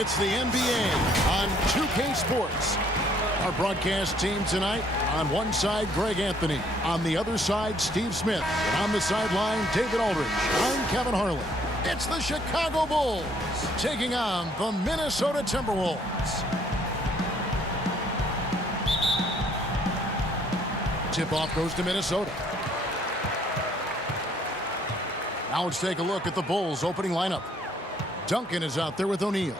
It's the NBA on 2K Sports. Our broadcast team tonight, on one side, Greg Anthony. On the other side, Steve Smith. And on the sideline, David Aldridge. I'm Kevin Harlan. It's the Chicago Bulls taking on the Minnesota Timberwolves. Tip-off goes to Minnesota. Now let's take a look at the Bulls' opening lineup. Duncan is out there with O'Neal.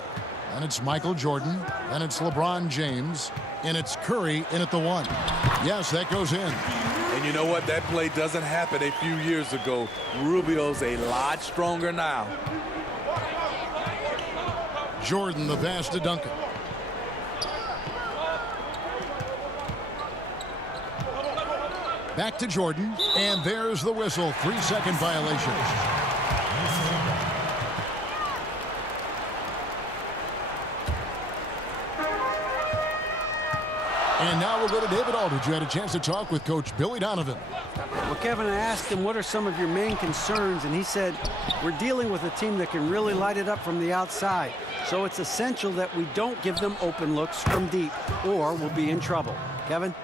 Then it's Michael Jordan. Then it's LeBron James. And it's Curry in at the 1. Yes, that goes in. And you know what? That play doesn't happen a few years ago. Rubio's a lot stronger now. Jordan, the pass to Duncan. Back to Jordan. And there's the whistle. 3-second violation. And now we'll go to David Aldridge, who had a chance to talk with Coach Billy Donovan. Well, Kevin, I asked him, what are some of your main concerns? And he said, we're dealing with a team that can really light it up from the outside. So it's essential that we don't give them open looks from deep, or we'll be in trouble. Kevin?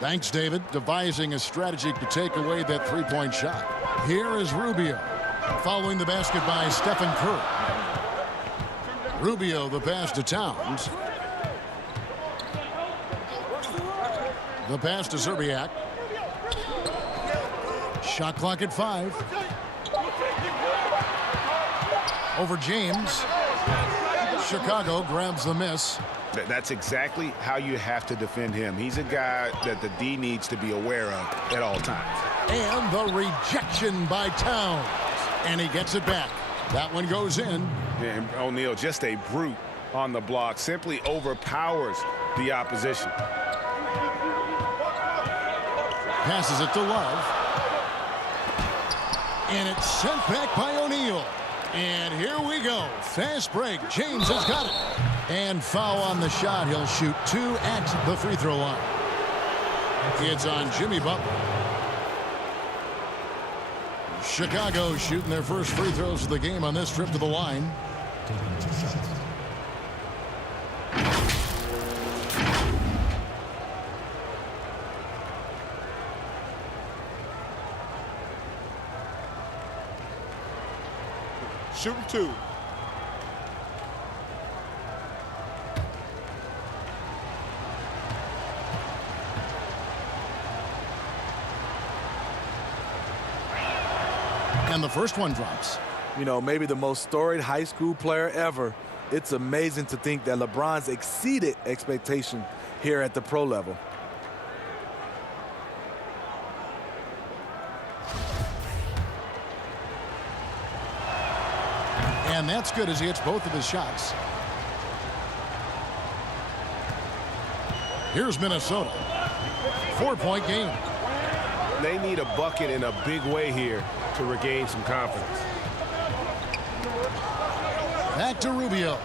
Thanks, David. Devising a strategy to take away that three-point shot. Here is Rubio. Following the basket by Stephen Curry. Rubio, the pass to Towns. The pass to Zerbiak. Shot clock at 5. Over James. Chicago grabs the miss. That's exactly how you have to defend him. He's a guy that the D needs to be aware of at all times. And the rejection by Towns. And he gets it back. That one goes in. And O'Neal, just a brute on the block. Simply overpowers the opposition. Passes it to Love. And it's sent back by O'Neal. And here we go. Fast break. James has got it. And foul on the shot. He'll shoot 2 at the free throw line. It's on Jimmy Butler. Chicago shooting their first free throws of the game on this trip to the line. Shooting 2. And the first one drops. You know, maybe the most storied high school player ever. It's amazing to think that LeBron's exceeded expectation here at the pro level. And that's good as he hits both of his shots. Here's Minnesota. 4-point game. They need a bucket in a big way here to regain some confidence. Back to Rubio.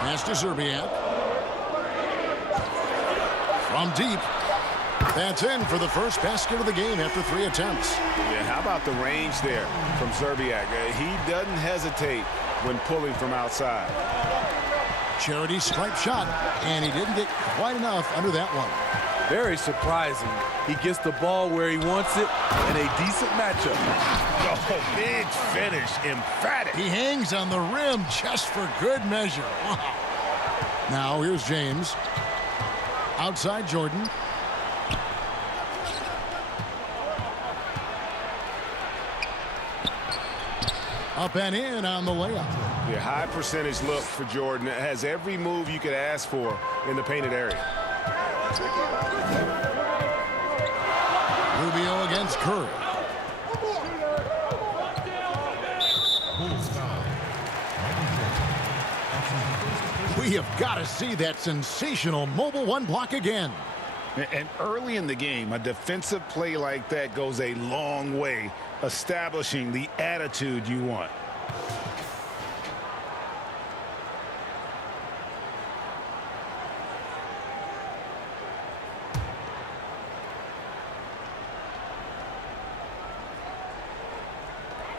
Pass to Zerbiak. From deep. That's in for the first basket of the game after 3 attempts. Yeah, how about the range there from Zerbiak? He doesn't hesitate when pulling from outside. Charity stripe shot, and he didn't get quite enough under that one. Very surprising. He gets the ball where he wants it in a decent matchup. Oh, big finish, emphatic. He hangs on the rim just for good measure. Wow. Now here's James. Outside Jordan. Up and in on the layup. Yeah, high percentage look for Jordan. It has every move you could ask for in the painted area. Rubio against Curry. We have got to see that sensational mobile one block again. And early in the game, a defensive play like that goes a long way, establishing the attitude you want.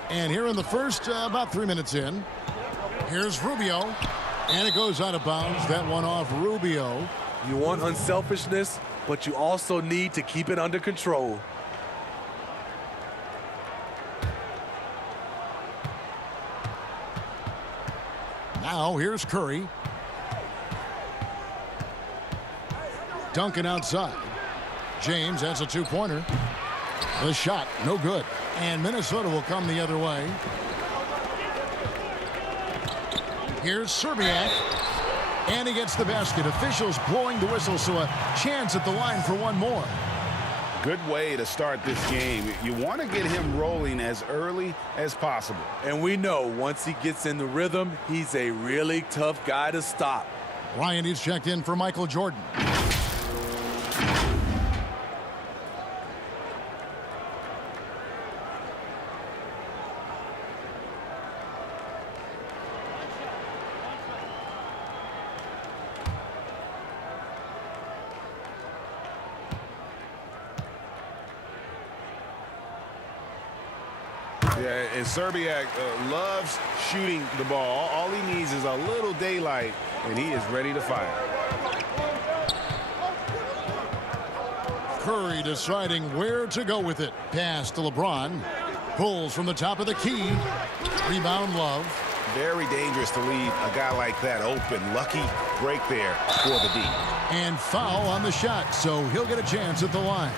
And here in the first, about 3 minutes in, here's Rubio. And it goes out of bounds. That one off Rubio. You want unselfishness, but you also need to keep it under control. Now here's Curry. Duncan outside. James has a two-pointer. The shot, no good. And Minnesota will come the other way. Here's Serbiak. And he gets the basket. Officials blowing the whistle, so a chance at the line for one more. Good way to start this game. You want to get him rolling as early as possible. And we know once he gets in the rhythm, he's a really tough guy to stop. Ryan is checked in for Michael Jordan. Yeah, and Serbiak loves shooting the ball. All he needs is a little daylight, and he is ready to fire. Curry deciding where to go with it. Pass to LeBron. Pulls from the top of the key. Rebound Love. Very dangerous to leave a guy like that open. Lucky break there for the D. And foul on the shot, so he'll get a chance at the line.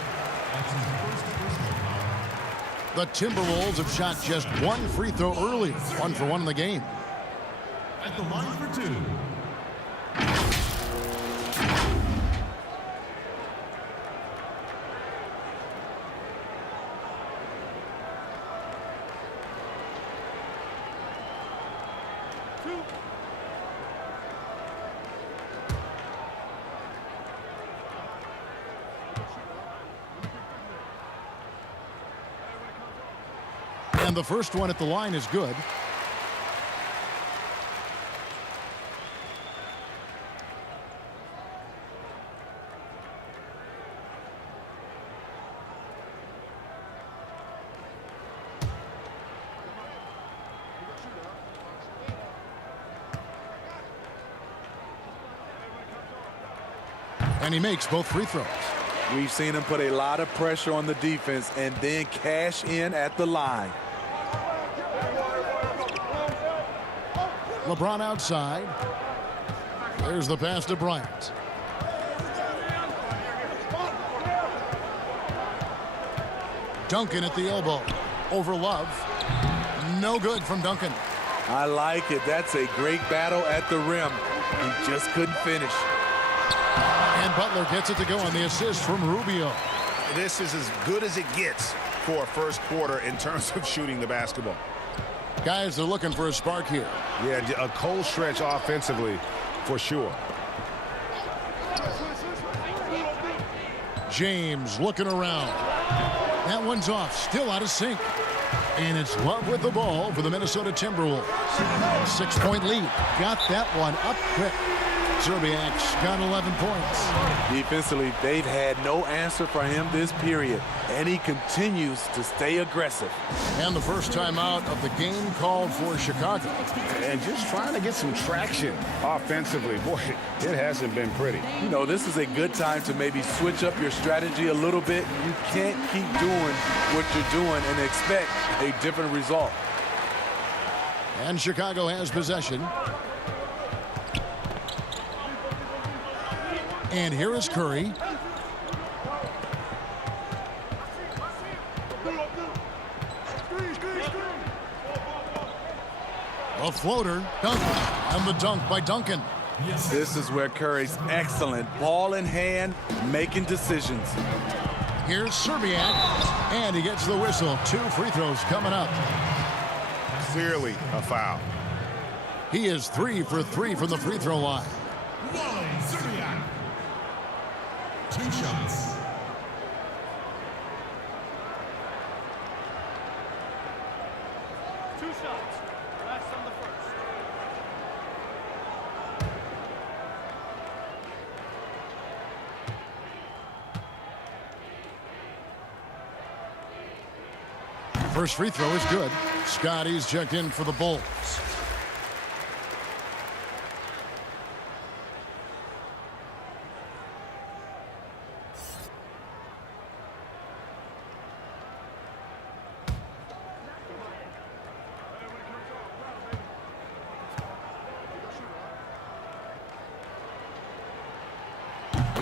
The Timberwolves have shot just one free throw earlier. 1 for 1 in the game. At the line for 2. And the first one at the line is good. And he makes both free throws. We've seen him put a lot of pressure on the defense and then cash in at the line. LeBron outside. There's the pass to Bryant. Duncan at the elbow. Over Love. No good from Duncan. I like it. That's a great battle at the rim. He just couldn't finish. And Butler gets it to go on the assist from Rubio. This is as good as it gets for a first quarter in terms of shooting the basketball. Guys are looking for a spark here. Yeah, a cold stretch offensively for sure. James looking around. That one's off, still out of sync. And it's Love with the ball for the Minnesota Timberwolves. 6-point lead. Got that one up quick. Serbiak's got 11 points. Defensively, they've had no answer for him this period, and he continues to stay aggressive. And the first timeout of the game called for Chicago. And just trying to get some traction offensively. Boy, it hasn't been pretty. You know, this is a good time to maybe switch up your strategy a little bit. You can't keep doing what you're doing and expect a different result. And Chicago has possession. And here is Curry. A floater, Duncan, and the dunk by Duncan. This is where Curry's excellent. Ball in hand, making decisions. Here's Serbiak, and he gets the whistle. 2 free throws coming up. Clearly a foul. He is 3 for 3 from the free throw line. Serbiak. 2 shots. First free throw is good. Scotty's checked in for the Bulls.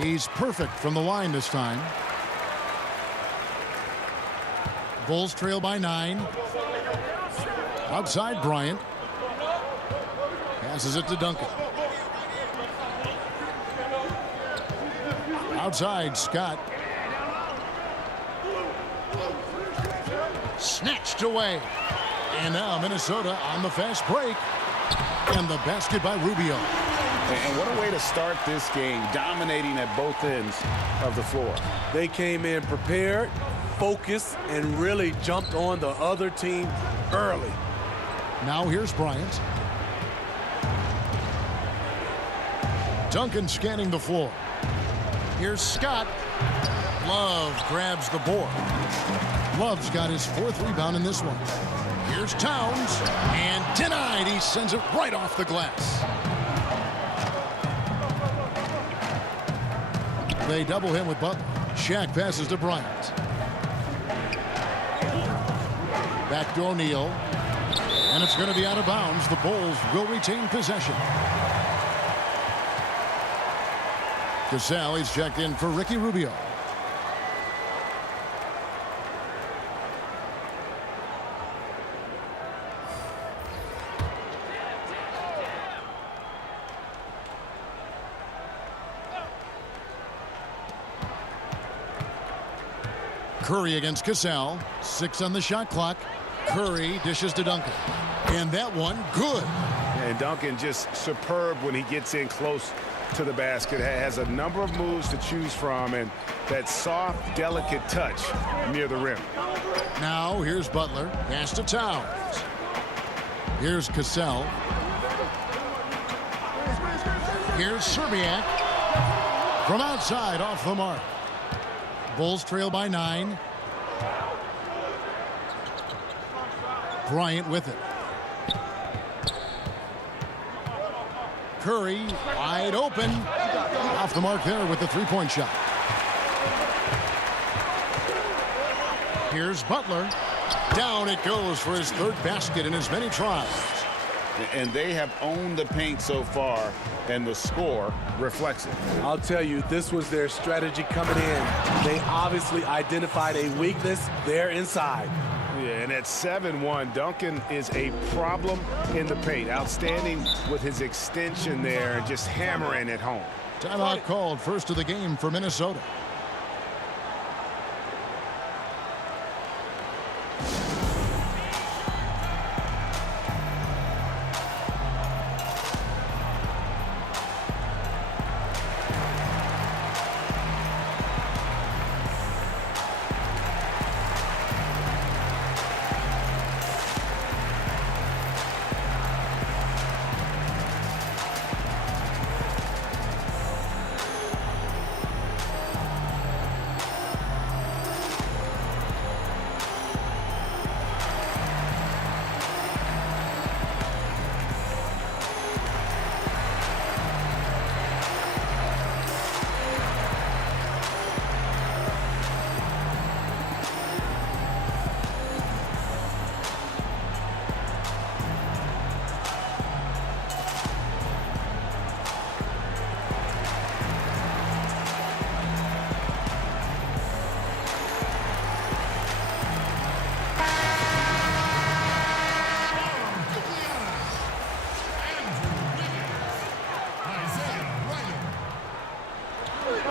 He's perfect from the line this time. Bulls trail by 9. Outside Bryant. Passes it to Duncan. Outside Scott. Snatched away. And now Minnesota on the fast break. And the basket by Rubio. And what a way to start this game, dominating at both ends of the floor. They came in prepared, focused, and really jumped on the other team early. Now here's Bryant. Duncan scanning the floor. Here's Scott. Love grabs the board. Love's got his 4th rebound in this one. Here's Towns. And denied. He sends it right off the glass. They double him with Butler. Shaq passes to Bryant. Back to O'Neal. And it's going to be out of bounds. The Bulls will retain possession. Cassell is checked in for Ricky Rubio. Curry against Cassell. 6 on the shot clock. Curry dishes to Duncan. And that one, good. And Duncan just superb when he gets in close to the basket. Has a number of moves to choose from, and that soft, delicate touch near the rim. Now here's Butler. Pass to Towns. Here's Cassell. Here's Serbiak. From outside, off the mark. Bulls trail by 9. Bryant with it. Curry wide open. Off the mark there with the three-point shot. Here's Butler. Down it goes for his 3rd basket in as many tries. And they have owned the paint so far, and the score reflects it. I'll tell you, this was their strategy coming in. They obviously identified a weakness there inside. Yeah, and at 7-1, Duncan is a problem in the paint. Outstanding with his extension there and just hammering it home. Timeout called, first of the game for Minnesota.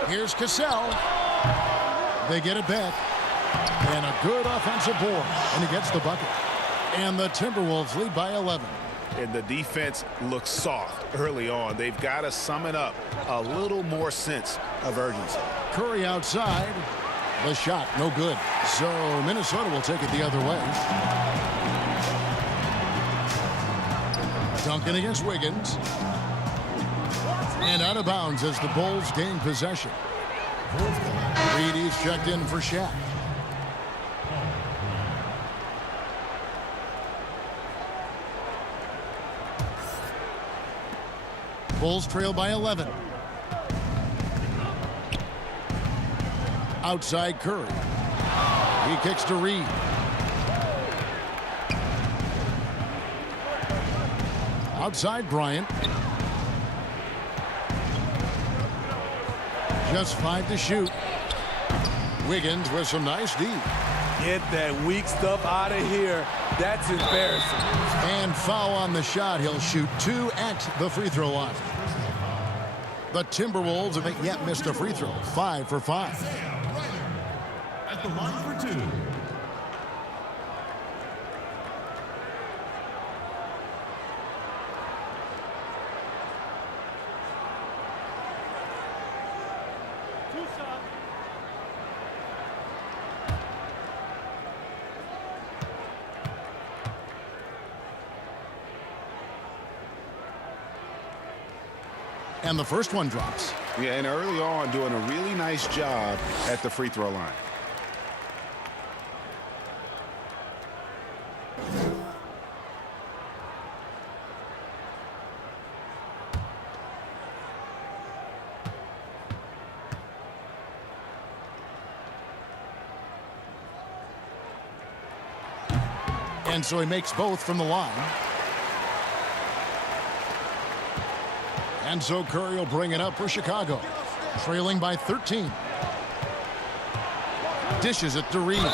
Here's Cassell. They get it back. And a good offensive board. And he gets the bucket. And the Timberwolves lead by 11. And the defense looks soft early on. They've got to sum it up. A little more sense of urgency. Curry outside. The shot, no good. So Minnesota will take it the other way. Duncan against Wiggins. And out of bounds as the Bulls gain possession. Reedy's checked in for Shaq. Bulls trail by 11. Outside Curry. He kicks to Reed. Outside Bryant. Just 5 to shoot. Wiggins with some nice D. Get that weak stuff out of here. That's embarrassing. And foul on the shot. He'll shoot 2 at the free throw line. The Timberwolves haven't yet missed a free throw. 5 for 5. At the line for 2. And the first one drops. Yeah, and early on doing a really nice job at the free throw line. And so he makes both from the line. And so Curry will bring it up for Chicago, trailing by 13. Dishes it to Reed.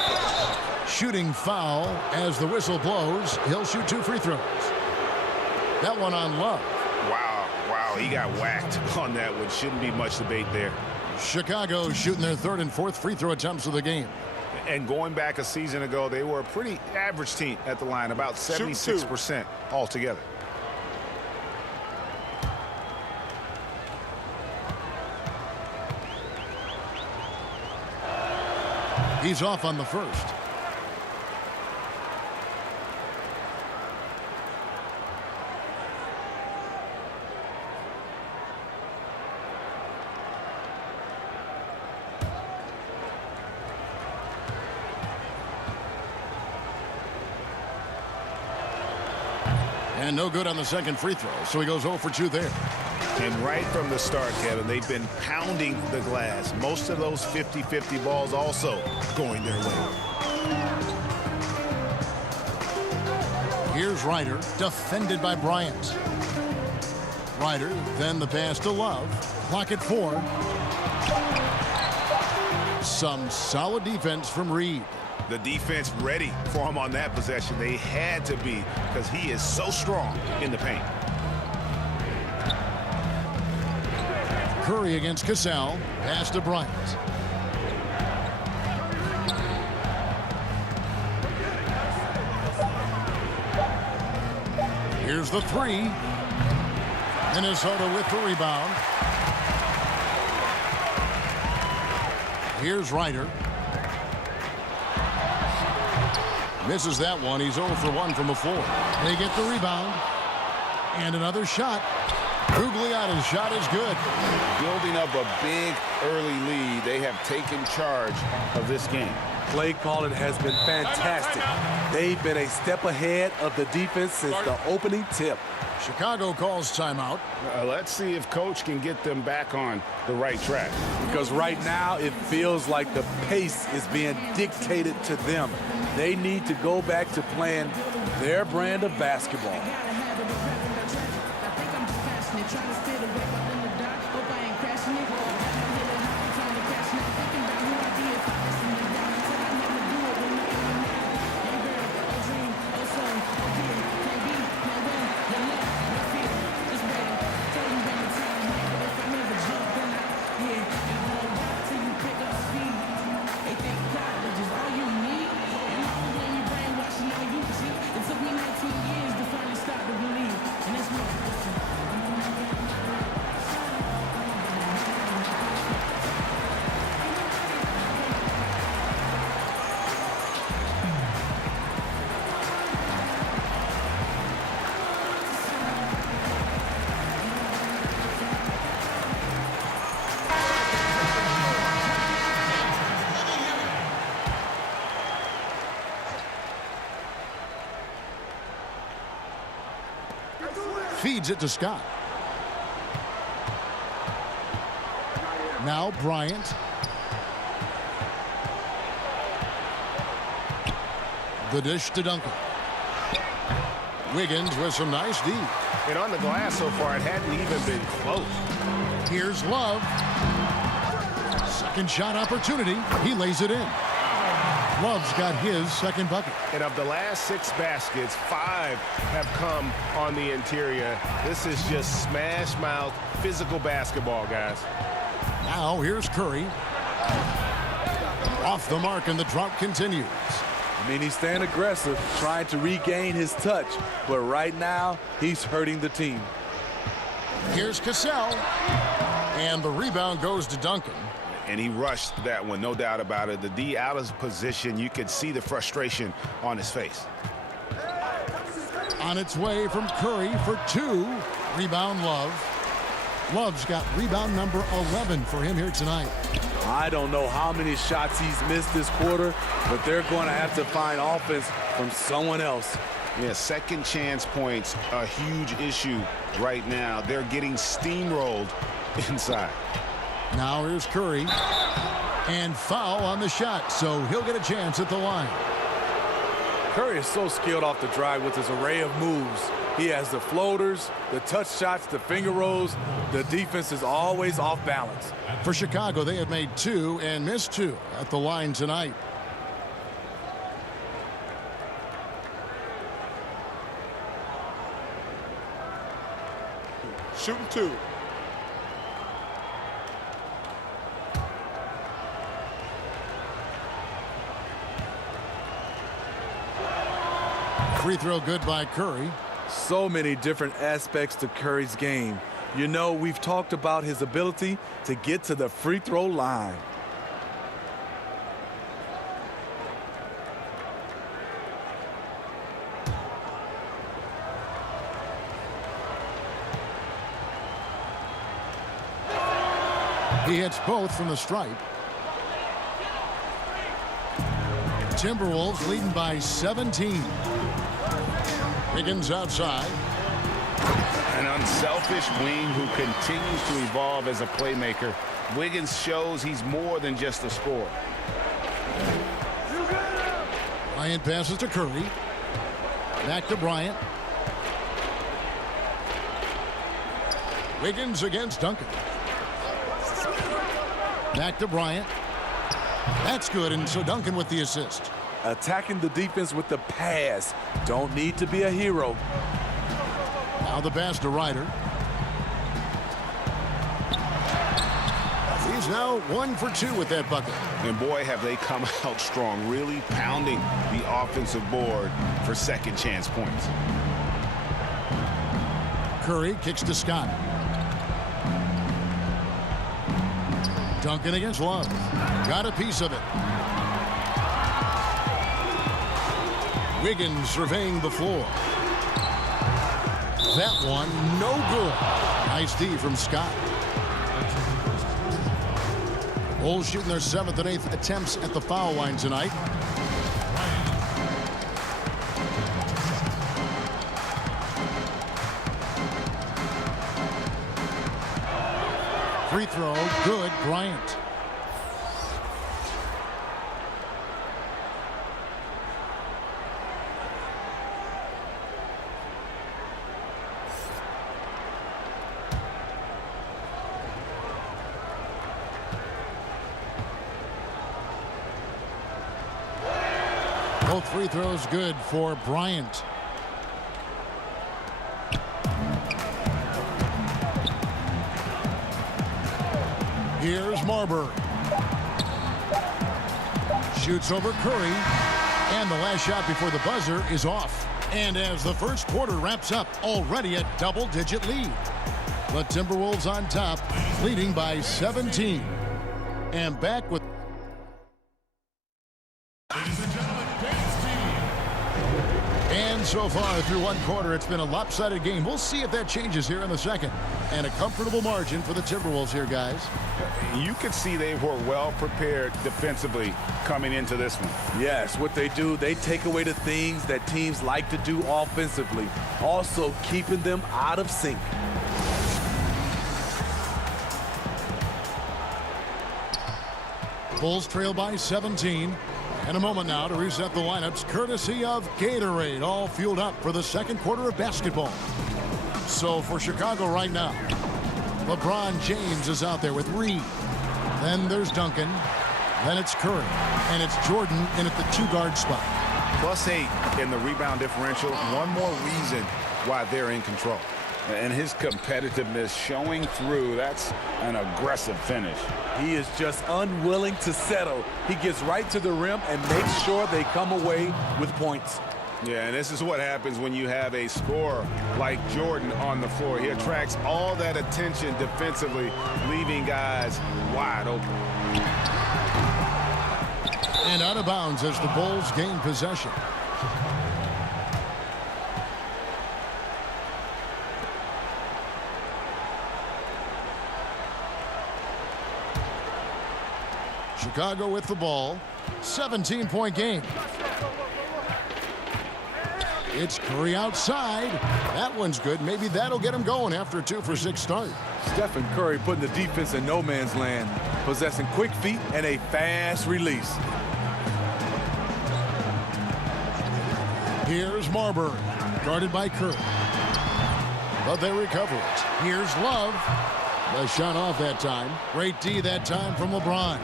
Shooting foul as the whistle blows. He'll shoot 2 free throws. That one on Love. Wow, he got whacked on that one. Shouldn't be much debate there. Chicago shooting their 3rd and 4th free throw attempts of the game. And going back a season ago, they were a pretty average team at the line, about 76% altogether. He's off on the first. And no good on the second free throw, so he goes 0 for 2 there. And right from the start, Kevin, they've been pounding the glass. Most of those 50-50 balls also going their way. Here's Ryder, defended by Bryant. Ryder, then the pass to Love. Clock at 4. Some solid defense from Reed. The defense ready for him on that possession. They had to be, because he is so strong in the paint. Curry against Cassell. Pass to Bryant. Here's the 3. Minnesota with the rebound. Here's Ryder. Misses that one. He's 0 for 1 from the floor. They get the rebound. And another shot. Gugliotta's shot is good. Building up a big early lead. They have taken charge of this game. Play calling has been fantastic. They've been a step ahead of the defense since the opening tip. Chicago calls timeout. Let's see if Coach can get them back on the right track. Because right now it feels like the pace is being dictated to them. They need to go back to playing their brand of basketball. Feeds it to Scott. Now Bryant. The dish to Duncan. Wiggins with some nice D. And on the glass so far, it hadn't even been close. Here's Love. Second shot opportunity. He lays it in. Love's got his second bucket. And of the last 6 baskets, 5 have come on the interior. This is just smash mouth physical basketball, guys. Now here's Curry. Off the mark, and the drought continues. I mean, he's staying aggressive, trying to regain his touch. But right now, he's hurting the team. Here's Cassell. And the rebound goes to Duncan. And he rushed that one, no doubt about it. The D out of position. You could see the frustration on his face. On its way from Curry for 2. Rebound Love. Love's got rebound number 11 for him here tonight. I don't know how many shots he's missed this quarter, but they're going to have to find offense from someone else. Yeah, second chance points, a huge issue right now. They're getting steamrolled inside. Now here's Curry. And foul on the shot, so he'll get a chance at the line. Curry is so skilled off the drive with his array of moves. He has the floaters, the touch shots, the finger rolls. The defense is always off balance. For Chicago, they have made 2 and missed 2 at the line tonight. Shooting 2. Free throw good by Curry. So many different aspects to Curry's game. You know, we've talked about his ability to get to the free throw line. He hits both from the stripe. Timberwolves leading by 17. Wiggins outside. An unselfish wing who continues to evolve as a playmaker. Wiggins shows he's more than just a scorer. Bryant passes to Curry. Back to Bryant. Wiggins against Duncan. Back to Bryant. That's good, and so Duncan with the assist. Attacking the defense with the pass. Don't need to be a hero. Now the pass to Ryder. He's now 1 for 2 with that bucket. And boy, have they come out strong, really pounding the offensive board for second chance points. Curry kicks to Scott. Duncan against Love. Got a piece of it. Wiggins surveying the floor. That one, no good. Nice D from Scott. Bulls shooting their 7th and 8th attempts at the foul line tonight. Free throw, good, Bryant. Both free throws good for Bryant. Here's Marbury. Shoots over Curry. And the last shot before the buzzer is off. And as the first quarter wraps up, already a double-digit lead. The Timberwolves on top, leading by 17. And back with... Ladies and gentlemen, dance team. And so far through one quarter, it's been a lopsided game. We'll see if that changes here in the second. And a comfortable margin for the Timberwolves here, guys. You could see they were well prepared defensively coming into this one. Yes, what they do, they take away the things that teams like to do offensively, also keeping them out of sync. Bulls trail by 17. And a moment now to reset the lineups courtesy of Gatorade, all fueled up for the second quarter of basketball. So for Chicago right now, LeBron James is out there with Reed. Then there's Duncan. Then it's Curry. And it's Jordan in at the 2-guard spot. +8 in the rebound differential. One more reason why they're in control. And his competitiveness showing through. That's an aggressive finish. He is just unwilling to settle. He gets right to the rim and makes sure they come away with points. Yeah, and this is what happens when you have a scorer like Jordan on the floor. He attracts all that attention defensively, leaving guys wide open. And out of bounds as the Bulls gain possession. Chicago with the ball. 17-point game. It's Curry outside. That one's good. Maybe that'll get him going after a 2-for-6 start. Stephen Curry putting the defense in no man's land, possessing quick feet and a fast release. Here's Marbury, guarded by Curry. But they recover it. Here's Love. The shot off that time. Great D that time from LeBron.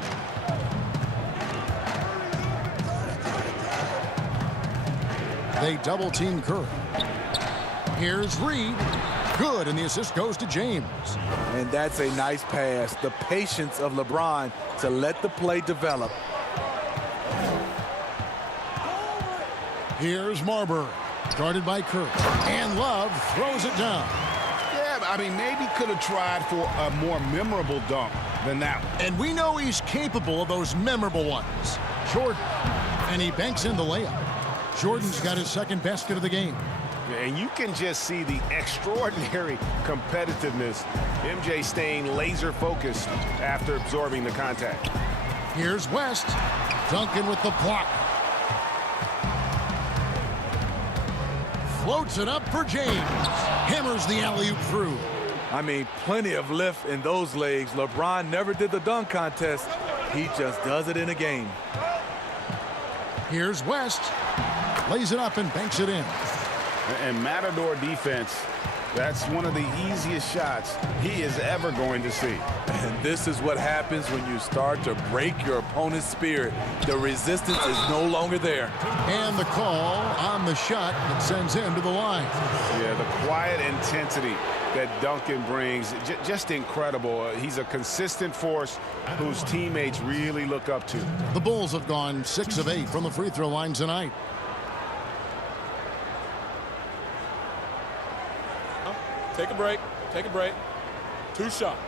They double-team Curry. Here's Reed. Good, and the assist goes to James. And that's a nice pass. The patience of LeBron to let the play develop. Here's Marbury, guarded by Curry. And Love throws it down. Yeah, I mean, maybe could have tried for a more memorable dunk than that one. And we know he's capable of those memorable ones. Jordan. And he banks in the layup. Jordan's got his second basket of the game. And you can just see the extraordinary competitiveness. MJ staying laser focused after absorbing the contact. Here's West. Duncan with the block. Floats it up for James. Hammers the alley-oop through. I mean, plenty of lift in those legs. LeBron never did the dunk contest. He just does it in a game. Here's West. Lays it up and banks it in. And Matador defense, that's one of the easiest shots he is ever going to see. And this is what happens when you start to break your opponent's spirit. The resistance is no longer there. And the call on the shot that sends him to the line. Yeah, the quiet intensity that Duncan brings, just incredible. He's a consistent force whose teammates really look up to. The Bulls have gone 6 of 8 from the free throw line tonight. Take a break. Take a break. 2 shots.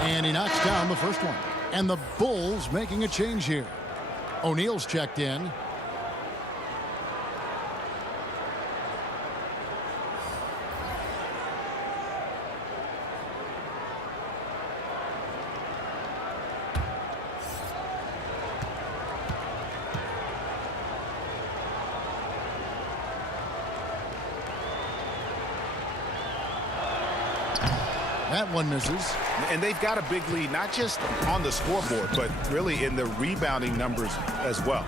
And he knocks down the first one. And the Bulls making a change here. O'Neal's checked in. That one misses. And they've got a big lead, not just on the scoreboard, but really in the rebounding numbers as well.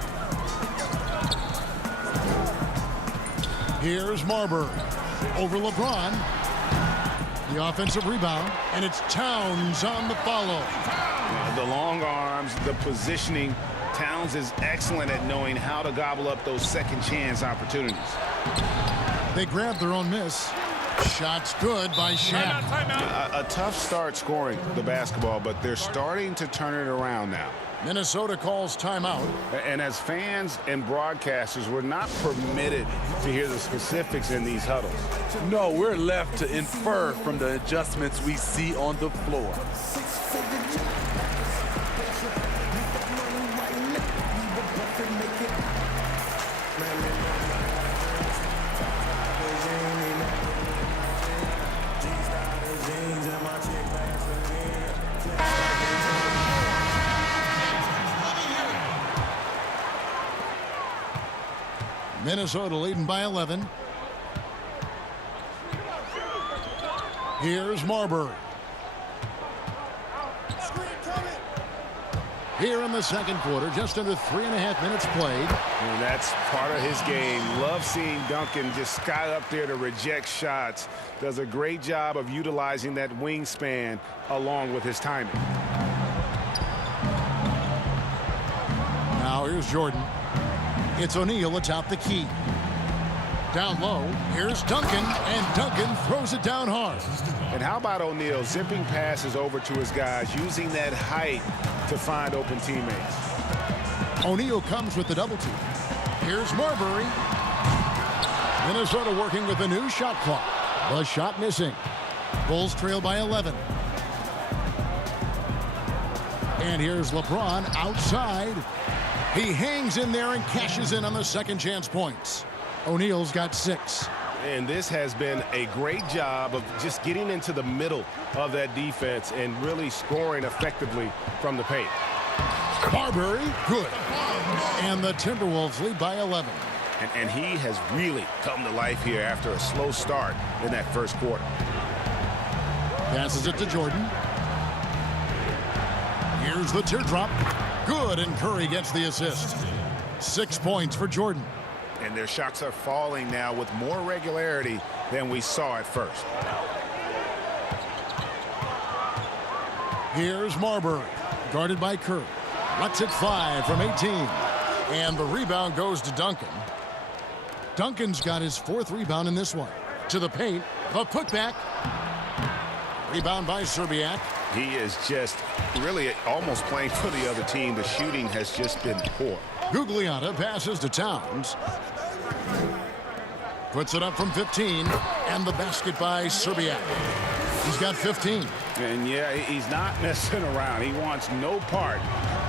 Here's Marbury over LeBron. The offensive rebound, and it's Towns on the follow. The long arms, the positioning. Towns is excellent at knowing how to gobble up those second chance opportunities. They grab their own miss. Shots good by Shaq. A tough start scoring the basketball, but they're starting to turn it around now. Minnesota calls timeout. And as fans and broadcasters, we're not permitted to hear the specifics in these huddles. No, we're left to infer from the adjustments we see on the floor. Minnesota leading by 11. Here's Marbury. Here in the second quarter, just under 3.5 minutes played. And that's part of his game. Love seeing Duncan just sky up there to reject shots. Does a great job of utilizing that wingspan along with his timing. Now here's Jordan. It's O'Neal atop the key. Down low, here's Duncan, and Duncan throws it down hard. And how about O'Neal zipping passes over to his guys, using that height to find open teammates. O'Neal comes with the double team. Here's Marbury. Minnesota working with a new shot clock. The shot missing. Bulls trail by 11. And here's LeBron outside. He hangs in there and cashes in on the second chance points. O'Neal's got 6. And this has been a great job of just getting into the middle of that defense and really scoring effectively from the paint. Marbury, good. And the Timberwolves lead by 11. And he has really come to life here after a slow start in that first quarter. Passes it to Jordan. Here's the teardrop. Good, and Curry gets the assist. 6 points for Jordan. And their shots are falling now with more regularity than we saw at first. Here's Marbury, guarded by Curry. Lets it fly from 18. And the rebound goes to Duncan. Duncan's got his 4th rebound in this one. To the paint, the putback. Rebound by Serbiak. He is just really almost playing for the other team. The shooting has just been poor. Gugliotta passes to Towns. Puts it up from 15. And the basket by Serbiak. He's got 15. And yeah, he's not messing around. He wants no part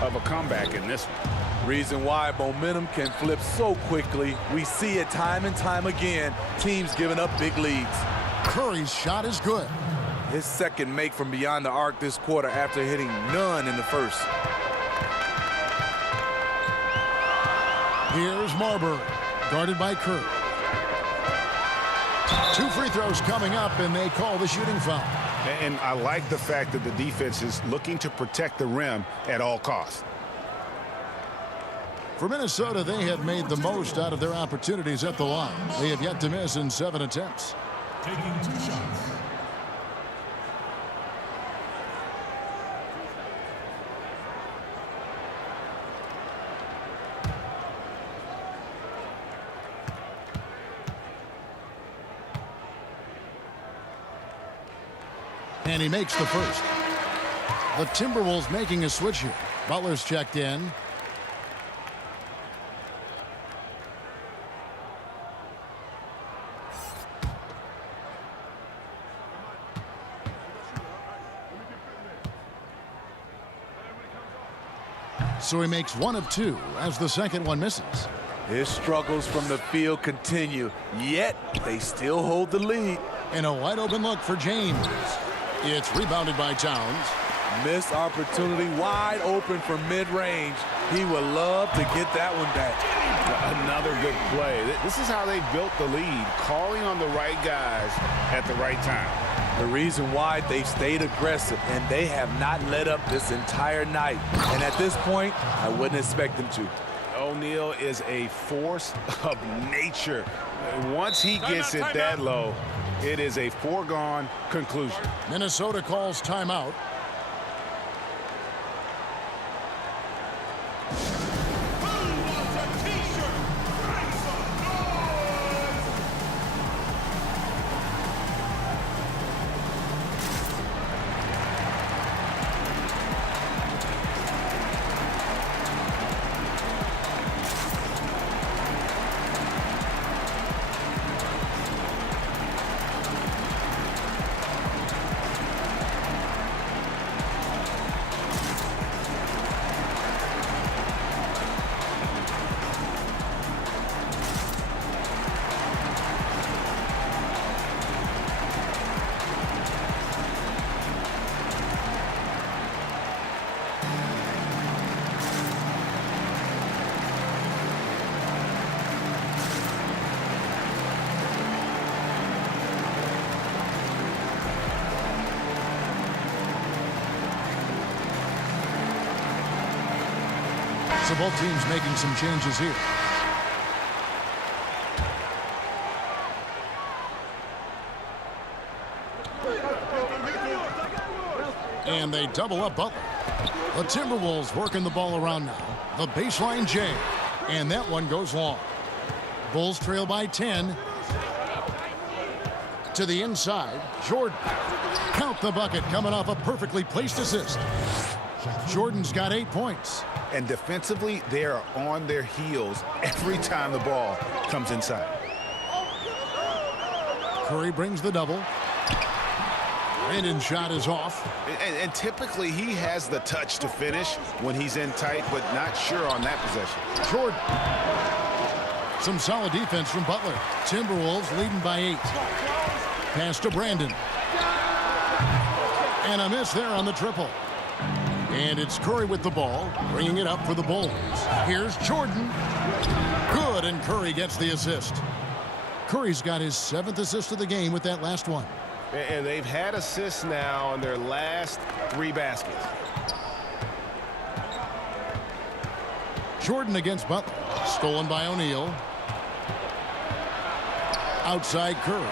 of a comeback in this one. Reason why momentum can flip so quickly. We see it time and time again. Teams giving up big leads. Curry's shot is good. His second make from beyond the arc this quarter after hitting none in the first. Here's Marbury, guarded by Curry. 2 free throws coming up, and they call the shooting foul. And I like the fact that the defense is looking to protect the rim at all costs. For Minnesota, they have made the most out of their opportunities at the line. They have yet to miss in 7 attempts. Taking 2 shots. And he makes the first. The Timberwolves making a switch here. Butler's checked in. So he makes 1 of 2 as the second one misses. His struggles from the field continue, yet they still hold the lead. And a wide open look for James. It's rebounded by Towns. Missed opportunity, wide open from mid-range. He would love to get that one back. Another good play. This is how they built the lead, calling on the right guys at the right time. The reason why they've stayed aggressive, and they have not let up this entire night. And at this point, I wouldn't expect them to. O'Neal is a force of nature. Once he gets it that low, it is a foregone conclusion. Minnesota calls timeout. So both teams making some changes here. And they double up Butler. The Timberwolves working the ball around now. The baseline J. And that one goes long. Bulls trail by 10. To the inside, Jordan. Count the bucket coming off a perfectly placed assist. Jordan's got 8 points. And defensively, they are on their heels every time the ball comes inside. Curry brings the double. Brandon's shot is off. And typically, he has the touch to finish when he's in tight, but not sure on that possession. Jordan. Some solid defense from Butler. Timberwolves leading by 8. Pass to Brandon. And a miss there on the triple. And it's Curry with the ball, bringing it up for the Bulls. Here's Jordan. Good, and Curry gets the assist. Curry's got his 7th assist of the game with that last one. And they've had assists now on their last 3 baskets. Jordan against Butler. Stolen by O'Neal. Outside Curry.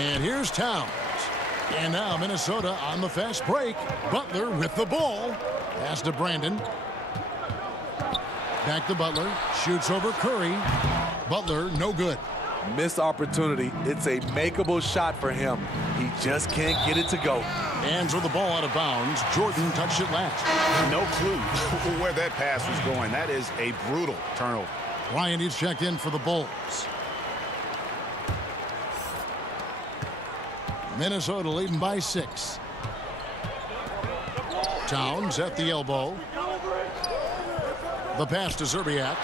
And here's Towns. And now Minnesota on the fast break. Butler with the ball. Pass to Brandon. Back to Butler. Shoots over Curry. Butler, no good. Missed opportunity. It's a makeable shot for him. He just can't get it to go. And with the ball out of bounds, Jordan touched it last. No clue where that pass was going. That is a brutal turnover. Ryan is checked in for the Bulls. Minnesota leading by 6. Towns at the elbow. The pass to Zerbiak.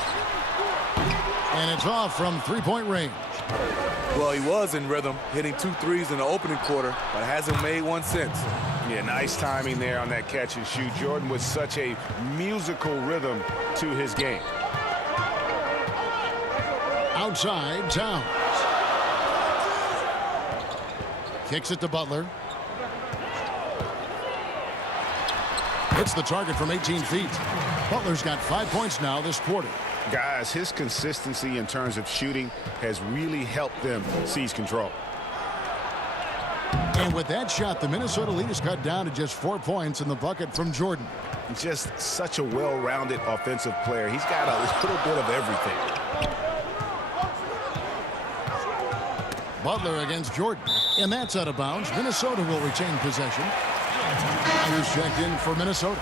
And it's off from 3-point range. Well, he was in rhythm, hitting 2 threes in the opening quarter, but hasn't made one since. Yeah, nice timing there on that catch and shoot. Jordan with such a musical rhythm to his game. Outside, Towns. Kicks it to Butler. Hits the target from 18 feet. Butler's got 5 points now this quarter. Guys, his consistency in terms of shooting has really helped them seize control. And with that shot, the Minnesota lead is cut down to just 4 points in the bucket from Jordan. Just such a well-rounded offensive player. He's got a little bit of everything. Butler against Jordan. And that's out of bounds. Minnesota will retain possession. Riders checked in for Minnesota.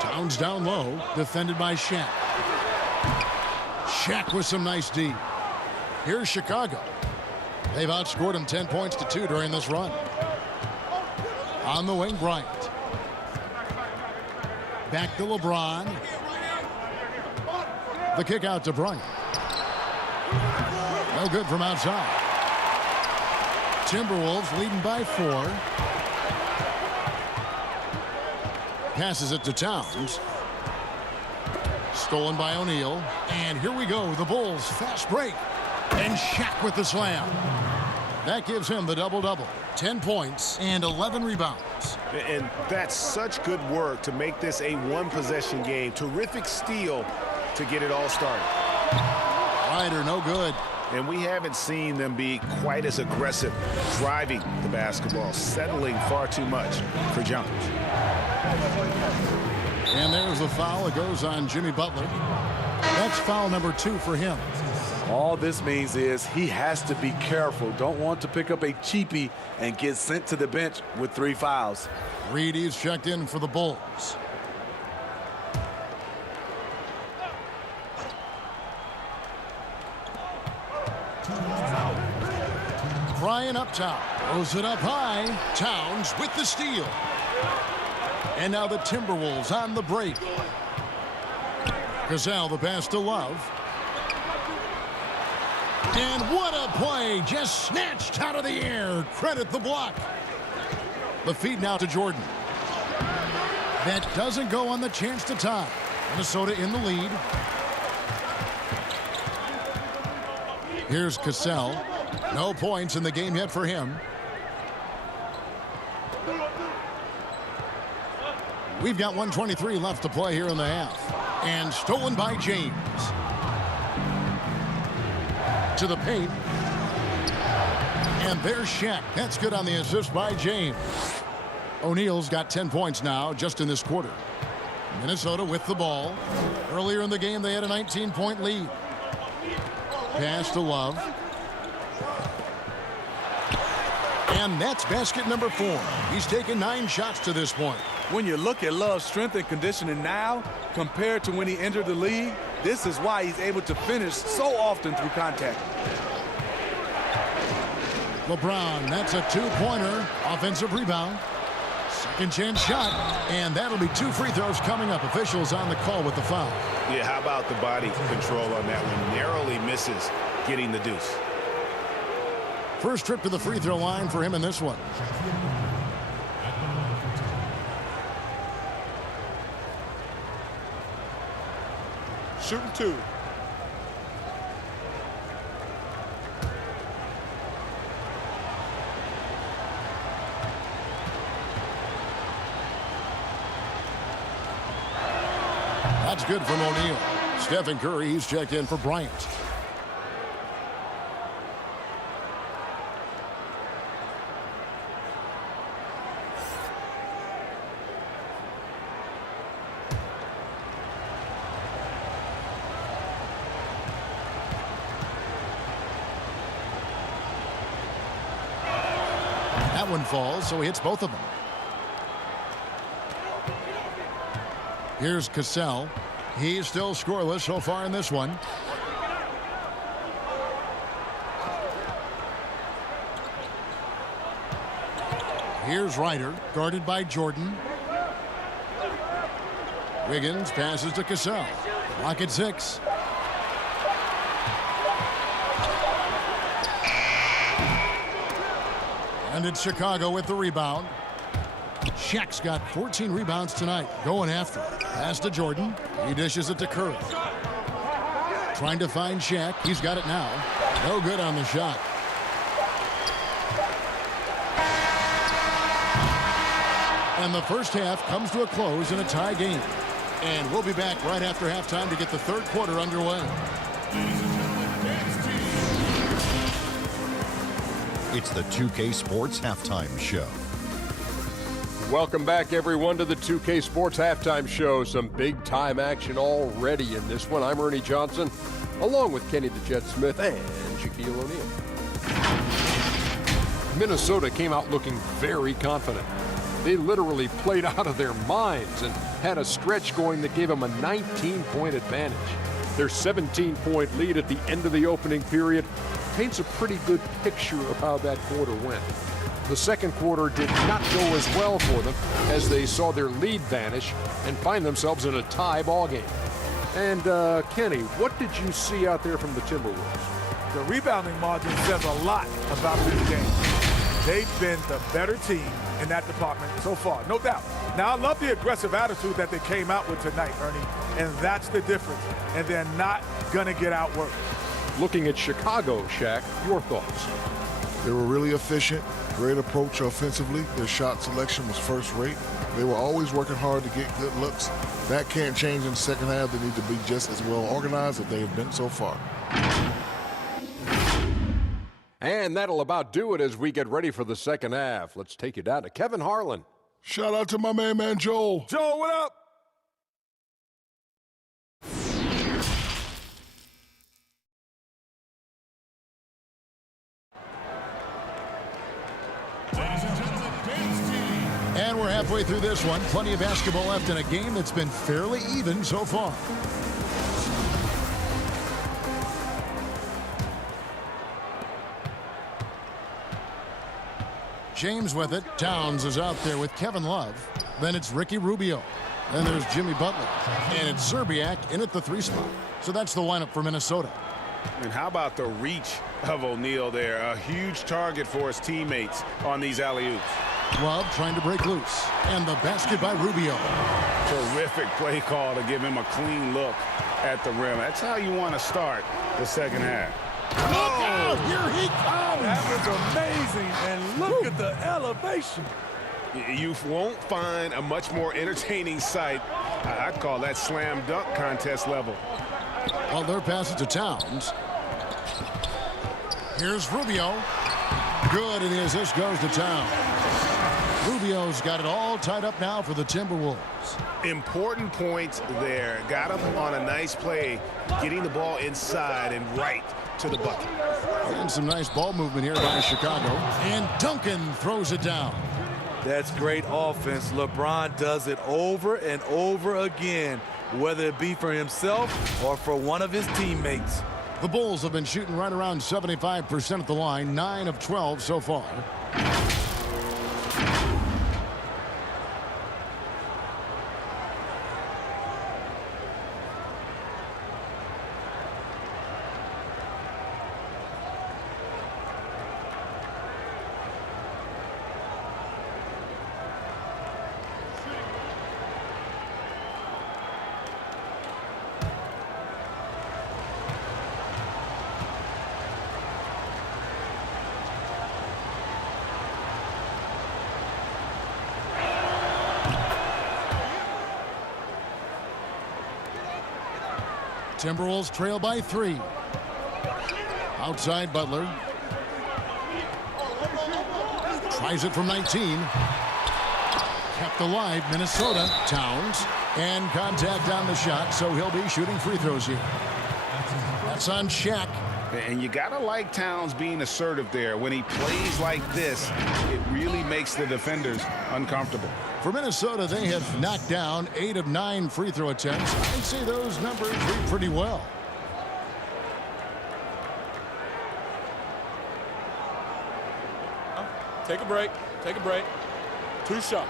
Towns down low, defended by Shaq. Shaq with some nice D. Here's Chicago. They've outscored him 10 points to 2 during this run. On the wing, Bryant. Back to LeBron. The kick out to Bryant. No good from outside. Timberwolves leading by 4. Passes it to Towns. Stolen by O'Neal. And here we go. The Bulls fast break. And Shaq with the slam. That gives him the double-double. 10 points and 11 rebounds. And that's such good work to make this a one-possession game. Terrific steal to get it all started. Ryder, no good. And we haven't seen them be quite as aggressive driving the basketball, settling far too much for jumpers. And there's the foul. It goes on Jimmy Butler. That's foul number 2 for him. All this means is he has to be careful. Don't want to pick up a cheapie and get sent to the bench with 3 fouls. Reed is checked in for the Bulls. Brian up top. Throws it up high. Towns with the steal. And now the Timberwolves on the break. Gazelle the pass to Love. And what a play. Just snatched out of the air. Credit the block. The feed now to Jordan. That doesn't go on the chance to tie. Minnesota in the lead. Here's Cassell. No points in the game yet for him. We've got 1:23 left to play here in the half. And stolen by James. To the paint. And there's Shaq. That's good on the assist by James. O'Neal's got 10 points now just in this quarter. Minnesota with the ball. Earlier in the game, they had a 19-point lead. Pass to Love. And that's basket number 4. He's taken 9 shots to this point. When you look at Love's strength and conditioning now compared to when he entered the league, this is why he's able to finish so often through contact. LeBron, that's a 2-pointer. Offensive rebound. Second chance shot. And that'll be 2 free throws coming up. Officials on the call with the foul. Yeah, how about the body control on that one? Narrowly misses getting the deuce. First trip to the free throw line for him in this one. Shooting 2. That's good from O'Neal. Stephen Curry, he's checked in for Bryant. That one falls, so he hits both of them. Here's Cassell. He's still scoreless so far in this one. Here's Ryder, guarded by Jordan. Wiggins passes to Cassell. Clock at 6. And it's Chicago with the rebound. Shaq's got 14 rebounds tonight. Going after it. Pass to Jordan. He dishes it to Curry. Trying to find Shaq. He's got it now. No good on the shot. And the first half comes to a close in a tie game. And we'll be back right after halftime to get the third quarter underway. It's the 2K Sports Halftime Show. Welcome back, everyone, to the 2K Sports Halftime Show. Some big-time action already in this one. I'm Ernie Johnson, along with Kenny the Jet Smith and Shaquille O'Neal. Minnesota came out looking very confident. They literally played out of their minds and had a stretch going that gave them a 19-point advantage. Their 17-point lead at the end of the opening period paints a pretty good picture of how that quarter went. The second quarter did not go as well for them as they saw their lead vanish and find themselves in a tie ball game. And Kenny, what did you see out there from the Timberwolves? The rebounding margin says a lot about this game. They've been the better team in that department so far, no doubt. Now, I love the aggressive attitude that they came out with tonight, Ernie, and that's the difference. And they're not going to get outworked. Looking at Chicago, Shaq, your thoughts? They were really efficient, great approach offensively. Their shot selection was first rate. They were always working hard to get good looks. That can't change in the second half. They need to be just as well organized as they have been so far. And that'll about do it as we get ready for the second half. Let's take you down to Kevin Harlan. Shout out to my man Joel. Joe, what up? And we're halfway through this one. Plenty of basketball left in a game that's been fairly even so far. James with it. Towns is out there with Kevin Love. Then it's Ricky Rubio. Then there's Jimmy Butler. And it's Zerbiak in at the 3 spot. So that's the lineup for Minnesota. And how about the reach of O'Neal there? A huge target for his teammates on these alley-oops. Love trying to break loose. And the basket by Rubio. Terrific play call to give him a clean look at the rim. That's how you want to start the second half. Look out! Here he comes! That was amazing, and look at the elevation. You won't find a much more entertaining sight. I'd call that slam dunk contest level. Well, their pass it to Towns. Here's Rubio. Good, and the assist goes to Towns. Rubio's got it all tied up now for the Timberwolves. Important points there. Got him on a nice play, getting the ball inside and right to the bucket. And some nice ball movement here by Chicago. And Duncan throws it down. That's great offense. LeBron does it over and over again, whether it be for himself or for one of his teammates. The Bulls have been shooting right around 75% at the line, 9 of 12 so far. Timberwolves trail by 3. Outside Butler. Tries it from 19. Kept alive Minnesota. Towns. And contact on the shot, so he'll be shooting free throws here. That's on Shaq. And you got to like Towns being assertive there. When he plays like this, it really makes the defenders uncomfortable. For Minnesota, they have knocked down 8 of 9 free throw attempts. I'd say those numbers read pretty well. Take a break. Take a break. 2 shots.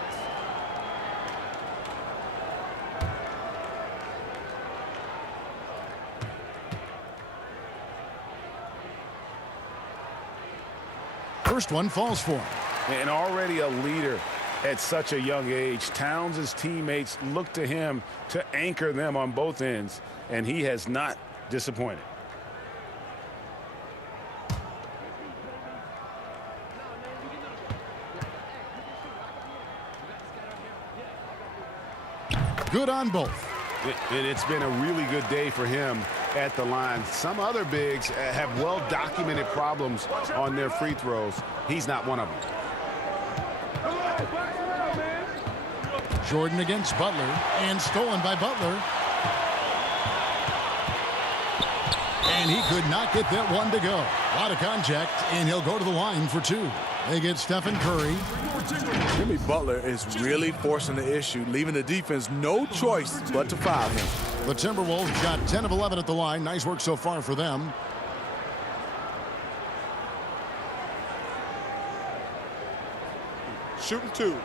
First one falls for him. And already a leader at such a young age. Towns' teammates look to him to anchor them on both ends, and he has not disappointed. Good on both. And it's been a really good day for him at the line. Some other bigs have well-documented problems on their free throws. He's not one of them. Jordan against Butler, and stolen by Butler. And he could not get that one to go. A lot of contact, and he'll go to the line for 2. They get Stephen Curry. Jimmy Butler is really forcing the issue, leaving the defense no choice but to foul him. The Timberwolves shot 10 of 11 at the line. Nice work so far for them. Shooting 2.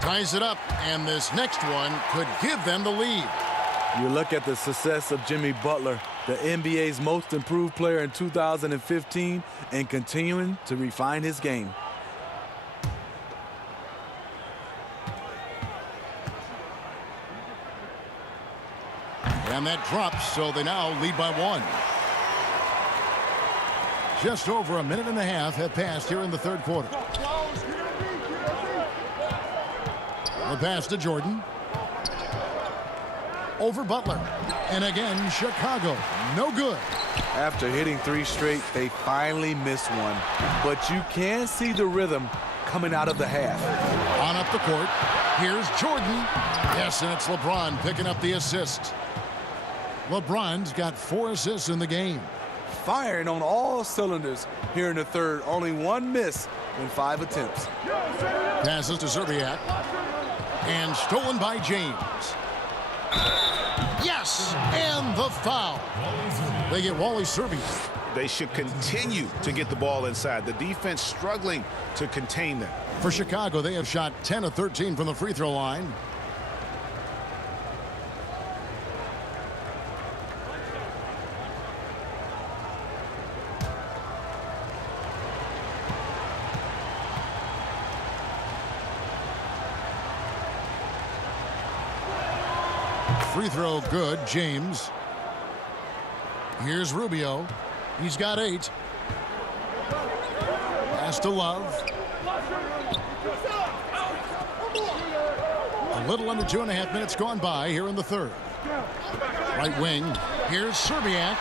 Ties it up, and this next one could give them the lead. You look at the success of Jimmy Butler, the NBA's most improved player in 2015, and continuing to refine his game. And that drops, so they now lead by 1. Just over a minute and a half have passed here in the third quarter. The pass to Jordan. Over Butler. And again, Chicago. No good. After hitting 3 straight, they finally missed one. But you can see the rhythm coming out of the half. On up the court. Here's Jordan. Yes, and it's LeBron picking up the assist. LeBron's got 4 assists in the game. Firing on all cylinders here in the third. Only 1 miss in 5 attempts. Passes to Zerbiak. And stolen by James. Yes, and the foul. They get Wally Zerbiak. They should continue to get the ball inside. The defense struggling to contain them. For Chicago, they have shot 10 of 13 from the free throw line. free throw good. James. Here's Rubio. He's got 8. Pass to Love. A little under 2.5 minutes gone by here in the third. Right wing. Here's Serbiak.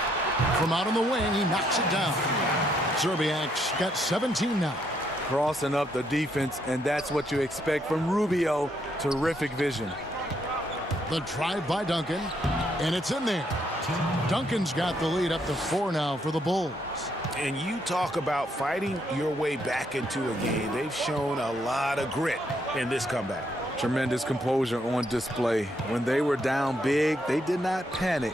From out on the wing, he knocks it down. Serbiak's got 17 now. Crossing up the defense, and that's what you expect from Rubio. Terrific vision. The drive by Duncan, and it's in there. Duncan's got the lead up to 4 now for the Bulls. And you talk about fighting your way back into a game. They've shown a lot of grit in this comeback. Tremendous composure on display. When they were down big, they did not panic.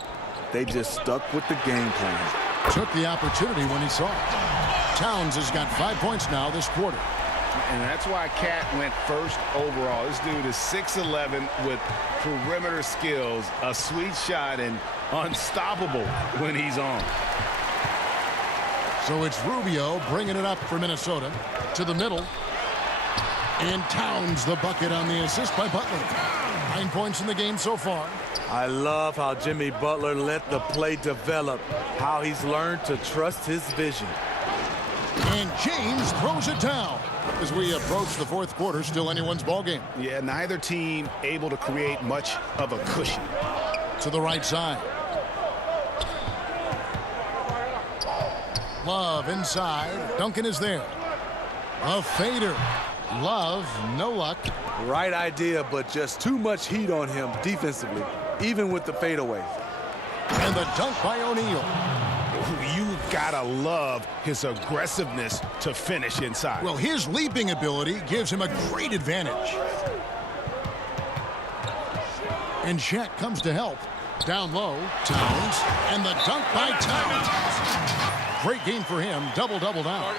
They just stuck with the game plan. Took the opportunity when he saw it. Towns has got 5 points now this quarter. And that's why Cat went first overall. This dude is 6'11" with perimeter skills, a sweet shot, and unstoppable when he's on. So it's Rubio bringing it up for Minnesota to the middle. And Towns the bucket on the assist by Butler. 9 points in the game so far. I love how Jimmy Butler let the play develop, how he's learned to trust his vision. And James throws it down. As we approach the fourth quarter, still anyone's ball game. Yeah, neither team able to create much of a cushion. To the right side. Love inside. Duncan is there. A fader. Love, no luck. Right idea, but just too much heat on him defensively, even with the fadeaway. And the dunk by O'Neal. You gotta love his aggressiveness to finish inside. Well, his leaping ability gives him a great advantage. And Shaq comes to help. Down low, Towns, and the dunk by Towns. Great game for him, double-double now.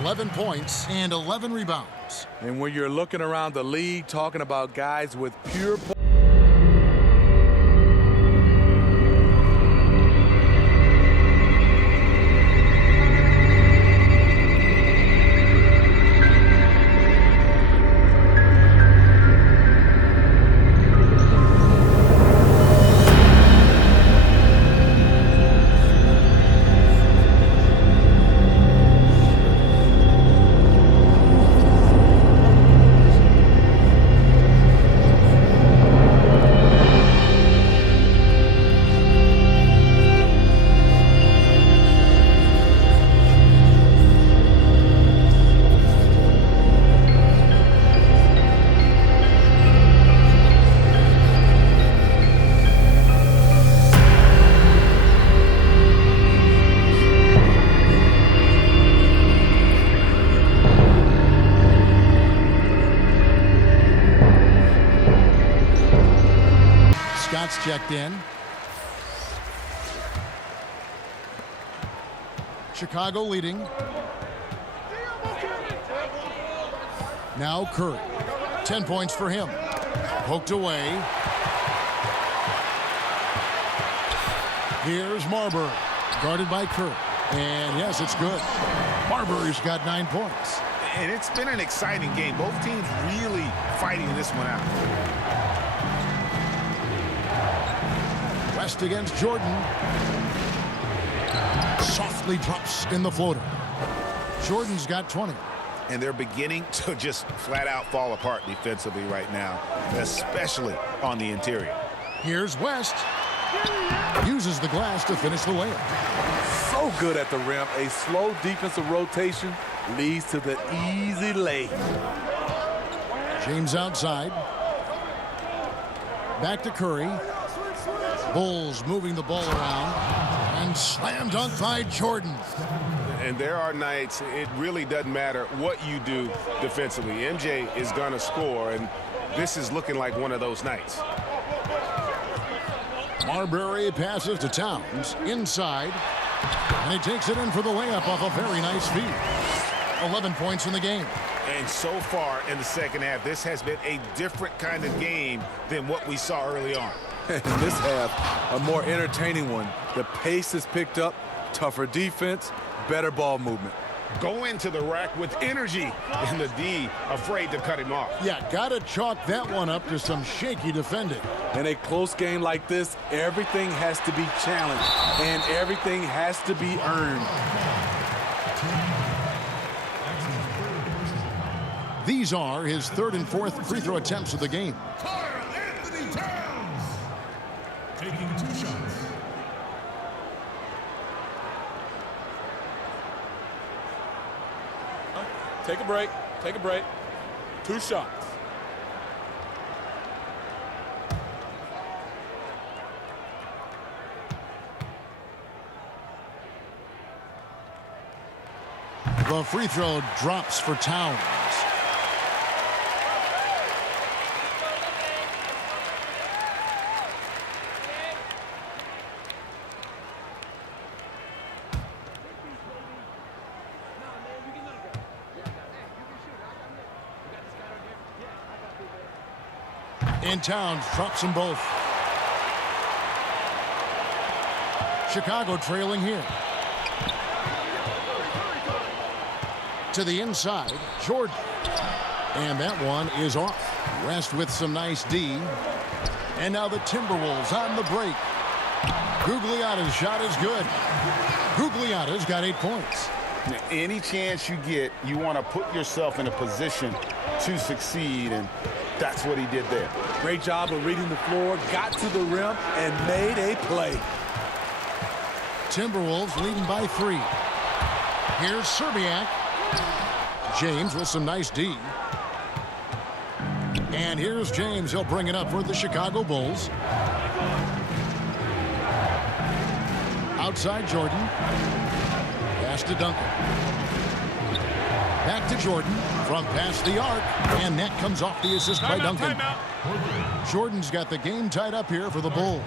11 points and 11 rebounds. And when you're looking around the league, talking about guys with pure checked in. Chicago leading. Now Curry. 10 points for him. Poked away. Here's Marbury. Guarded by Curry. And yes, it's good. Marbury's got 9 points. And it's been an exciting game. Both teams really fighting this one out. West against Jordan. Softly drops in the floater. Jordan's got 20. And they're beginning to just flat out fall apart defensively right now, especially on the interior. Here's West. Uses the glass to finish the layup. So good at the rim. A slow defensive rotation leads to the easy lay. James outside. Back to Curry. Bulls moving the ball around. And slam dunk by Jordan. And there are nights it really doesn't matter what you do defensively. MJ is going to score, and this is looking like one of those nights. Marbury passes to Towns inside. And he takes it in for the layup off a very nice feed. 11 points in the game. And so far in the second half, this has been a different kind of game than what we saw early on. This half, a more entertaining one. The pace has picked up, tougher defense, better ball movement. go into the rack with energy, and the D afraid to cut him off. Yeah, got to chalk that one up to some shaky defending. In a close game like this, everything has to be challenged, and everything has to be earned. These are his third and fourth free throw attempts of the game. Taking 2 shots. Take a break. Take a break. 2 shots. The free throw drops for Towns. And Towns drops them both. Chicago trailing here. To the inside, Jordan. And that one is off. West with some nice D. And now the Timberwolves on the break. Gugliotta's shot is good. Gugliotta's got 8 points. Now, any chance you get, you want to put yourself in a position to succeed, and that's what he did there. Great job of reading the floor, got to the rim, and made a play. Timberwolves leading by 3. Here's Serbiak. James with some nice D. And here's James. He'll bring it up for the Chicago Bulls. Outside Jordan. Pass to Duncan. Back to Jordan from past the arc. And that comes off the assist by Duncan. Jordan's got the game tied up here for the Bulls.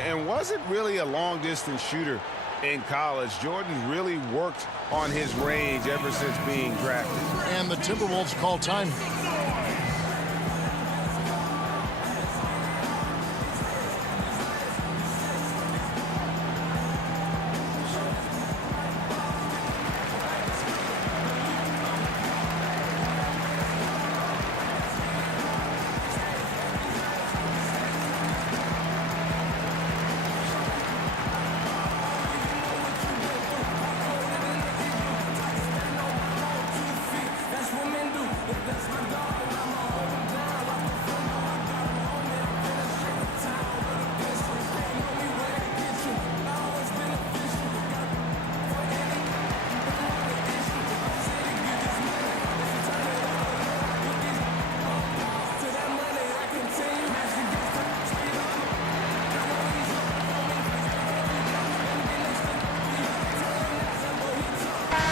And wasn't really a long-distance shooter in college. Jordan really worked on his range ever since being drafted. And the Timberwolves call time.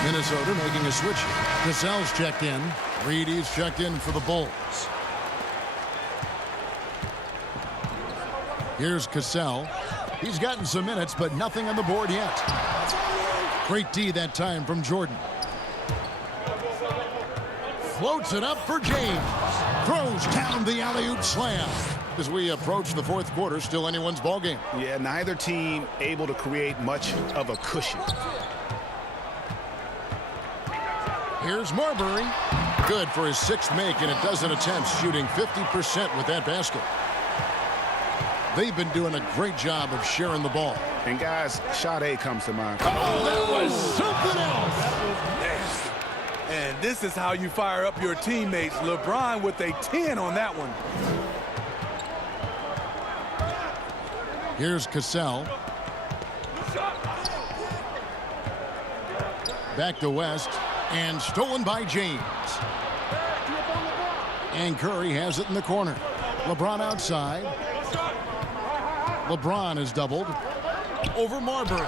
Minnesota making a switch. Cassell's checked in. Reedy's checked in for the Bulls. Here's Cassell. He's gotten some minutes, but nothing on the board yet. Great D that time from Jordan. Floats it up for James. Throws down the alley-oop slam. As we approach the fourth quarter, still anyone's ballgame. Yeah, neither team able to create much of a cushion. Here's Marbury. Good for his 6th make in a dozen attempts, shooting 50% with that basket. They've been doing a great job of sharing the ball. And guys, shot A comes to mind. Oh, that was something else. And this is how you fire up your teammates. LeBron with a 10 on that one. Here's Cassell. Back to West. And stolen by James. And Curry has it in the corner. LeBron outside. LeBron is doubled. Over Marbury.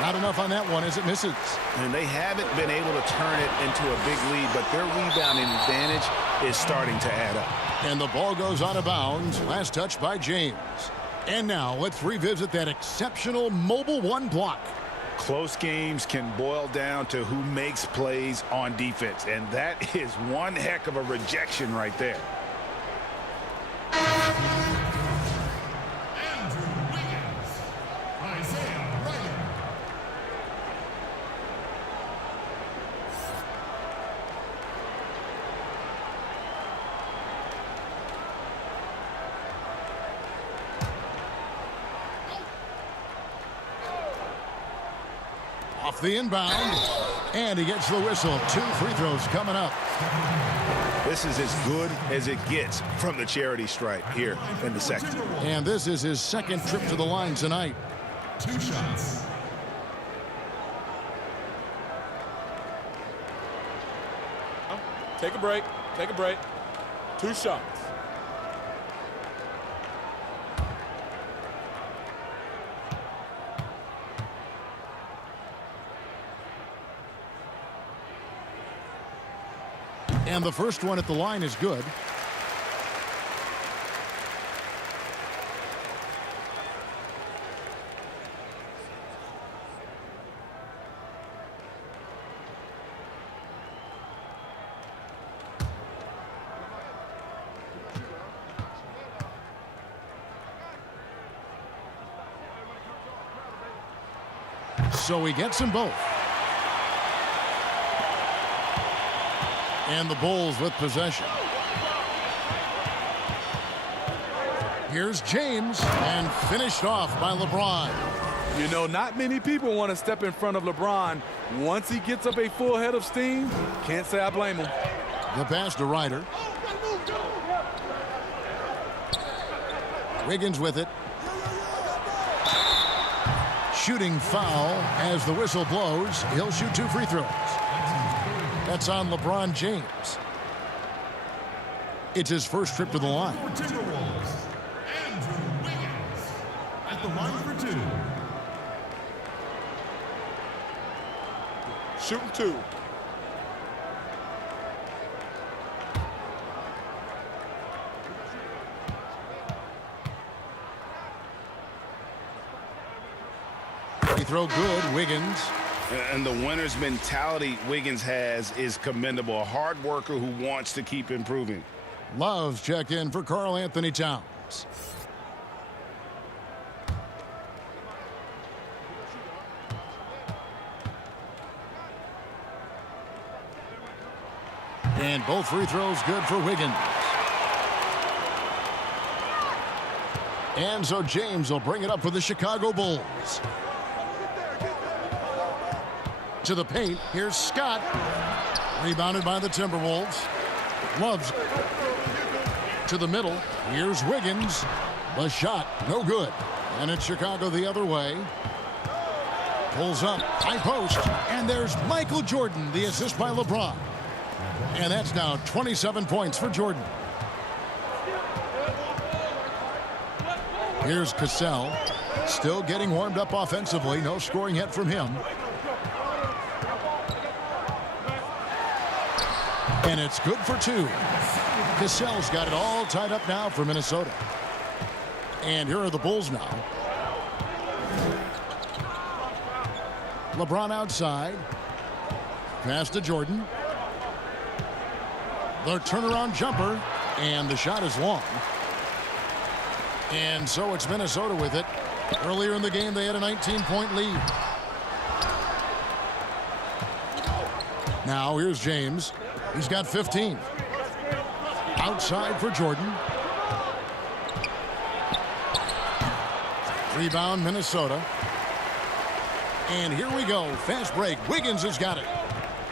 Not enough on that one as it misses. And they haven't been able to turn it into a big lead, but their rebounding advantage is starting to add up. And the ball goes out of bounds. Last touch by James. And now let's revisit that exceptional mobile 1 block. Close games can boil down to who makes plays on defense, and that is one heck of a rejection right there. Off the inbound. And he gets the whistle. 2 free throws coming up. This is as good as it gets from the charity stripe here in the second. And this is his second trip to the line tonight. 2 shots. Take a break. Take a break. 2 shots. And the first one at the line is good. So he gets them both. And the Bulls with possession. Here's James, and finished off by LeBron. You know, not many people want to step in front of LeBron. Once he gets up a full head of steam, can't say I blame him. The pass to Ryder. Wiggins with it. Shooting foul as the whistle blows. He'll shoot 2 free throws. That's on LeBron James. It's his first trip to the line. For Timberwolves, Andrew Wiggins at the line for 2. Shooting 2. He throw good, Wiggins. And the winner's mentality Wiggins has is commendable. A hard worker who wants to keep improving. Love's checked in for Karl Anthony Towns. And both free throws good for Wiggins. And so James will bring it up for the Chicago Bulls. To the paint. Here's Scott. Rebounded by the Timberwolves. Loves to the middle. Here's Wiggins. The shot, no good. And it's Chicago the other way. Pulls up, high post. And there's Michael Jordan, the assist by LeBron. And that's now 27 points for Jordan. Here's Cassell. Still getting warmed up offensively. No scoring yet from him. And it's good for 2. Cassell's got it all tied up now for Minnesota. And here are the Bulls now. LeBron outside. Pass to Jordan. The turnaround jumper. And the shot is long. And so it's Minnesota with it. Earlier in the game, they had a 19-point lead. Now here's James. He's got 15. Outside for Jordan. Rebound, Minnesota. And here we go. Fast break. Wiggins has got it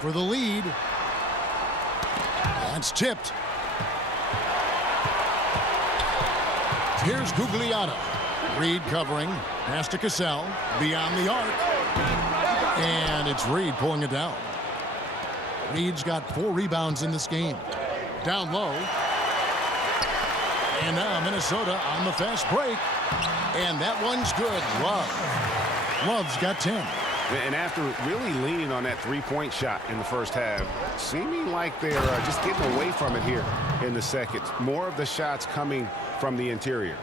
for the lead. That's tipped. Here's Gugliotta. Reed covering. Pass to Cassell. Beyond the arc. And it's Reed pulling it down. Reed's got 4 rebounds in this game. Down low. And now Minnesota on the fast break. And that one's good. Love's got 10. And after really leaning on that three-point shot in the first half, seeming like they're just getting away from it here in the second. More of the shots coming from the interior.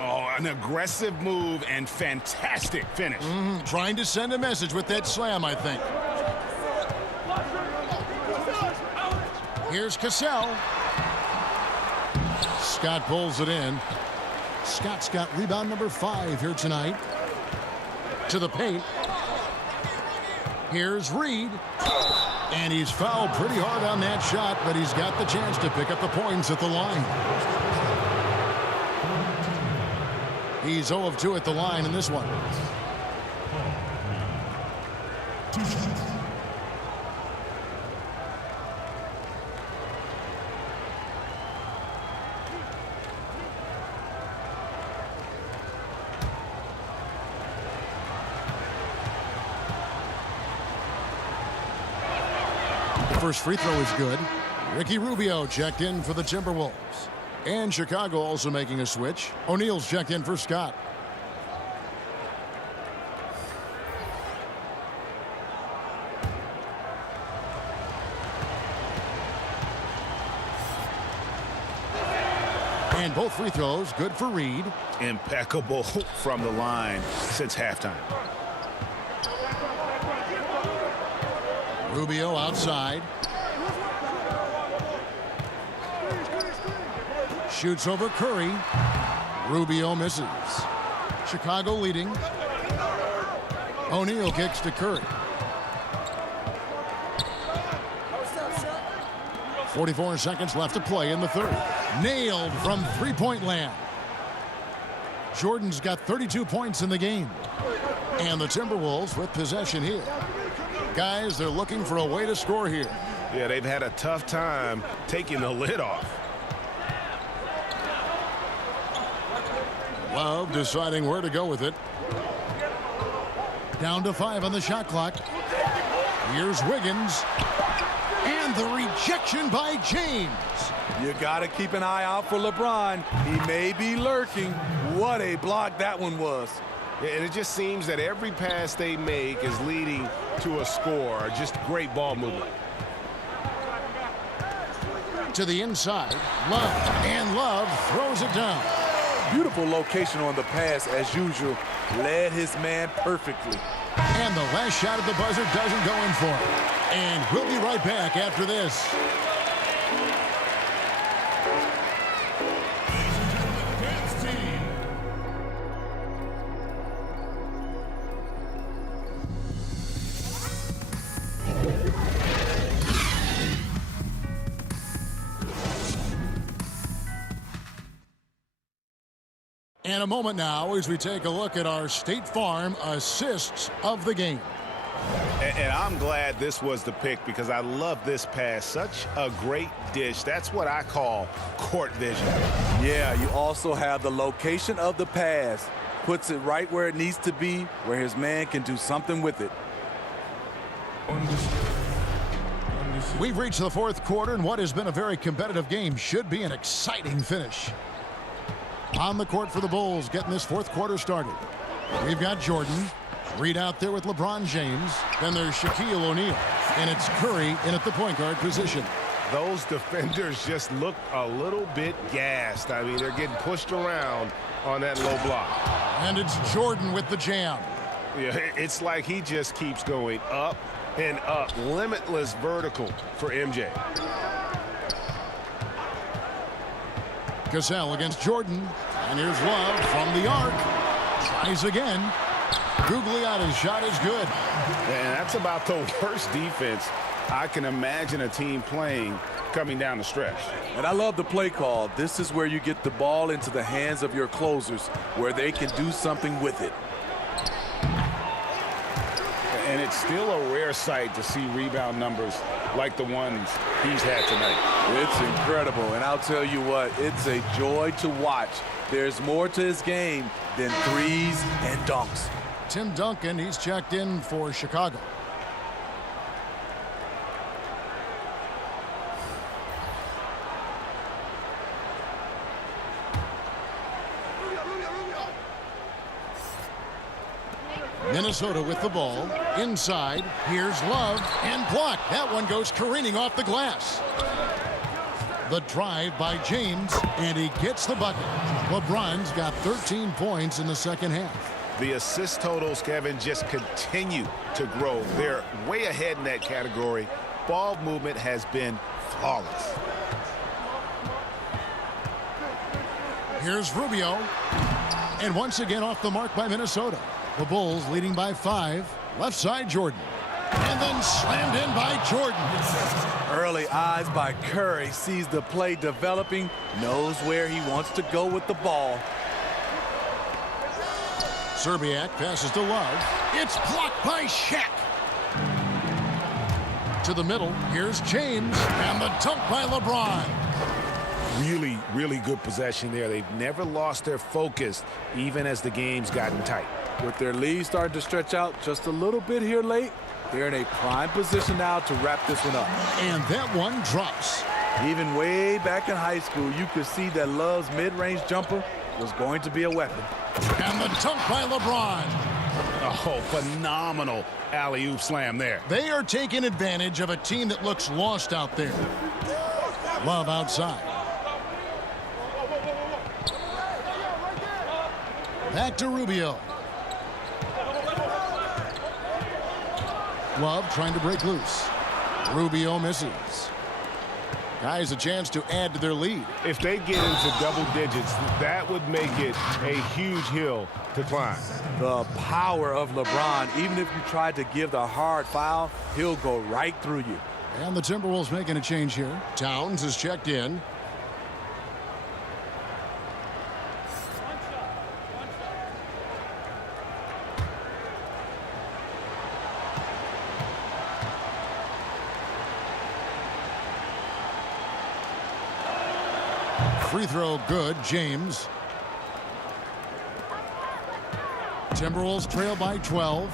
Oh, an aggressive move and fantastic finish. Trying to send a message with that slam, I think. Here's Cassell. Scott pulls it in. Scott's got rebound number 5 here tonight. To the paint. Here's Reed. And he's fouled pretty hard on that shot, but he's got the chance to pick up the points at the line. He's 0 of 2 at the line in this one. 2 shots. The first free throw is good. Ricky Rubio checked in for the Timberwolves. And Chicago also making a switch. O'Neal's checked in for Scott. And both free throws good for Reed. Impeccable from the line since halftime. Rubio outside. Shoots over Curry. Rubio misses. Chicago leading. O'Neal kicks to Curry. 44 seconds left to play in the third. Nailed from three-point land. Jordan's got 32 points in the game. And the Timberwolves with possession here. Guys, they're looking for a way to score here. Yeah, they've had a tough time taking the lid off. Love deciding where to go with it. Down to 5 on the shot clock. Here's Wiggins. And the rejection by James. You got to keep an eye out for LeBron. He may be lurking. What a block that one was. Yeah, and it just seems that every pass they make is leading to a score. Just great ball movement. To the inside. Love. And Love throws it down. Beautiful location on the pass as usual. Led his man perfectly. And the last shot at the buzzer doesn't go in for him. And we'll be right back after this. And a moment now as we take a look at our State Farm assists of the game. And I'm glad this was the pick because I love this pass. Such a great dish. That's what I call court vision. Yeah, you also have the location of the pass. Puts it right where it needs to be, where his man can do something with it. We've reached the fourth quarter, and what has been a very competitive game should be an exciting finish. On the court for the Bulls, getting this fourth quarter started. We've got Jordan. Reed out there with LeBron James. Then there's Shaquille O'Neal. And it's Curry in at the point guard position. Those defenders just look a little bit gassed. I mean, they're getting pushed around on that low block. And it's Jordan with the jam. Yeah, it's like he just keeps going up and up. Limitless vertical for MJ. Cassell against Jordan. And here's Love from the arc. Tries again. Gugliotta's shot is good. And that's about the worst defense I can imagine a team playing coming down the stretch. And I love the play call. This is where you get the ball into the hands of your closers, where they can do something with it. And it's still a rare sight to see rebound numbers like the ones he's had tonight. It's incredible, and I'll tell you what, it's a joy to watch. There's more to his game than threes and dunks. Tim Duncan, he's checked in for Chicago. Minnesota with the ball. Inside. Here's Love. And blocked. That one goes careening off the glass. The drive by James. And he gets the bucket. LeBron's got 13 points in the second half. The assist totals, Kevin, just continue to grow. They're way ahead in that category. Ball movement has been flawless. Here's Rubio. And once again off the mark by Minnesota. The Bulls leading by 5. Left side, Jordan. And then slammed in by Jordan. Early eyes by Curry. Sees the play developing. Knows where he wants to go with the ball. Serbiak passes to Love. It's blocked by Shaq. To the middle. Here's James. And the dunk by LeBron. Really, really good possession there. They've never lost their focus, even as the game's gotten tight. With their lead starting to stretch out just a little bit here late, they're in a prime position now to wrap this one up. And that one drops. Even way back in high school, you could see that Love's mid-range jumper was going to be a weapon. And the dunk by LeBron. Oh, phenomenal alley-oop slam there. They are taking advantage of a team that looks lost out there. Love outside. Back to Rubio. Love trying to break loose. Rubio misses. Guys, a chance to add to their lead. If they get into double digits, that would make it a huge hill to climb. The power of LeBron, even if you tried to give the hard foul, he'll go right through you. And the Timberwolves making a change here. Towns is checked in. Free throw good, James. Timberwolves trail by 12.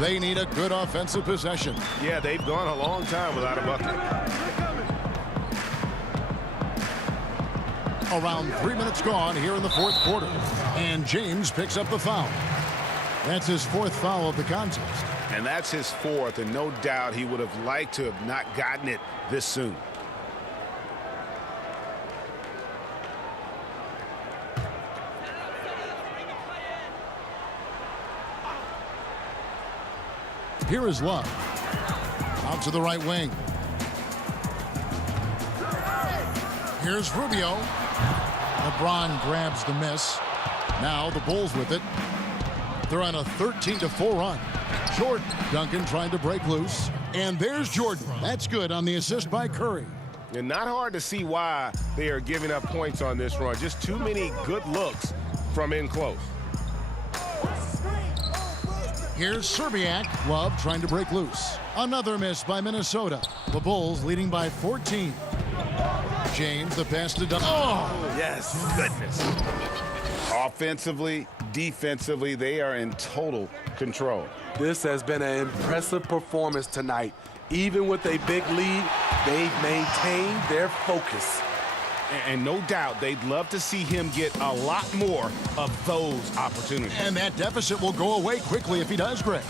They need a good offensive possession. Yeah, they've gone a long time without a bucket. Around 3 minutes gone here in the fourth quarter. And James picks up the foul. That's his fourth foul of the contest. And that's his fourth, and no doubt he would have liked to have not gotten it this soon. Here is Love. Out to the right wing. Here's Rubio. LeBron grabs the miss. Now the Bulls with it. They're on a 13-4 run. Jordan. Duncan trying to break loose. And there's Jordan. That's good on the assist by Curry. And not hard to see why they are giving up points on this run. Just too many good looks from in close. Here's Serbiak. Love trying to break loose. Another miss by Minnesota. The Bulls leading by 14. James, the pass to Duncan. Oh, yes. Goodness. Offensively, defensively, they are in total control. This has been an impressive performance tonight. Even with a big lead, they've maintained their focus. And no doubt they'd love to see him get a lot more of those opportunities. And that deficit will go away quickly if he does, Greg.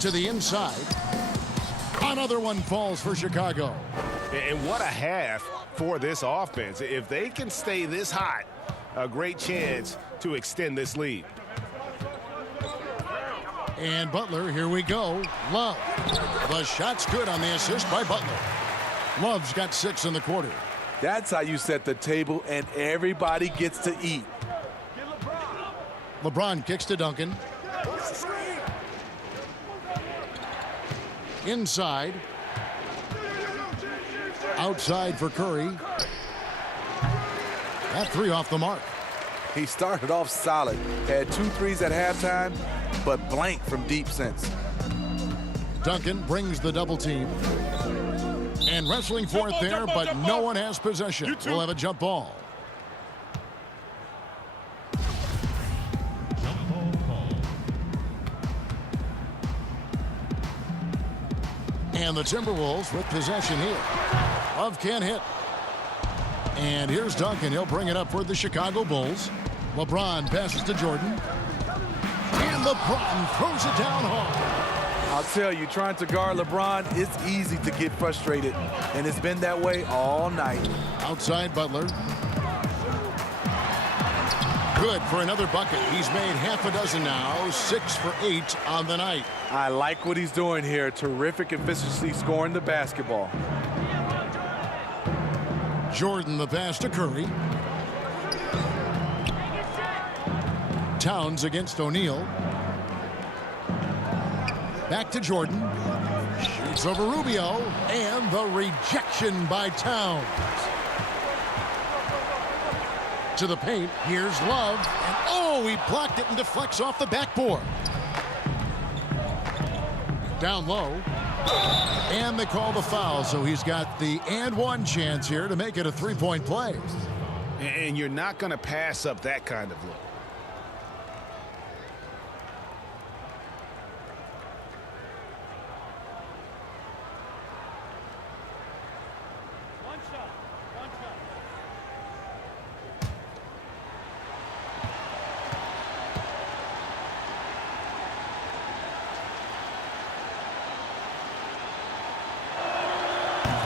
To the inside. Another one falls for Chicago. And what a half for this offense. If they can stay this hot, a great chance to extend this lead. And Butler, here we go. Love. The shot's good on the assist by Butler. Love's got 6 in the quarter. That's how you set the table, and everybody gets to eat. LeBron kicks to Duncan. Inside. Outside for Curry. That 3 off the mark. He started off solid, had 2 threes at halftime, but blank from deep since. Duncan brings the double team. And wrestling for it there, but no one has possession. We'll have a jump ball. And the Timberwolves with possession here. Love can't hit. And here's Duncan. He'll bring it up for the Chicago Bulls. LeBron passes to Jordan. And LeBron throws it down hard. I'll tell you, trying to guard LeBron, it's easy to get frustrated. And it's been that way all night. Outside Butler. Good for another bucket. He's made half a dozen now. 6 for 8 on the night. I like what he's doing here. Terrific efficiency scoring the basketball. Jordan the pass to Curry. Towns against O'Neal. Back to Jordan. Shoots over Rubio. And the rejection by Towns. To the paint. Here's Love. And oh, he blocked it and deflects off the backboard. Down low. And they call the foul, so he's got the and one chance here to make it a three-point play. And you're not going to pass up that kind of look.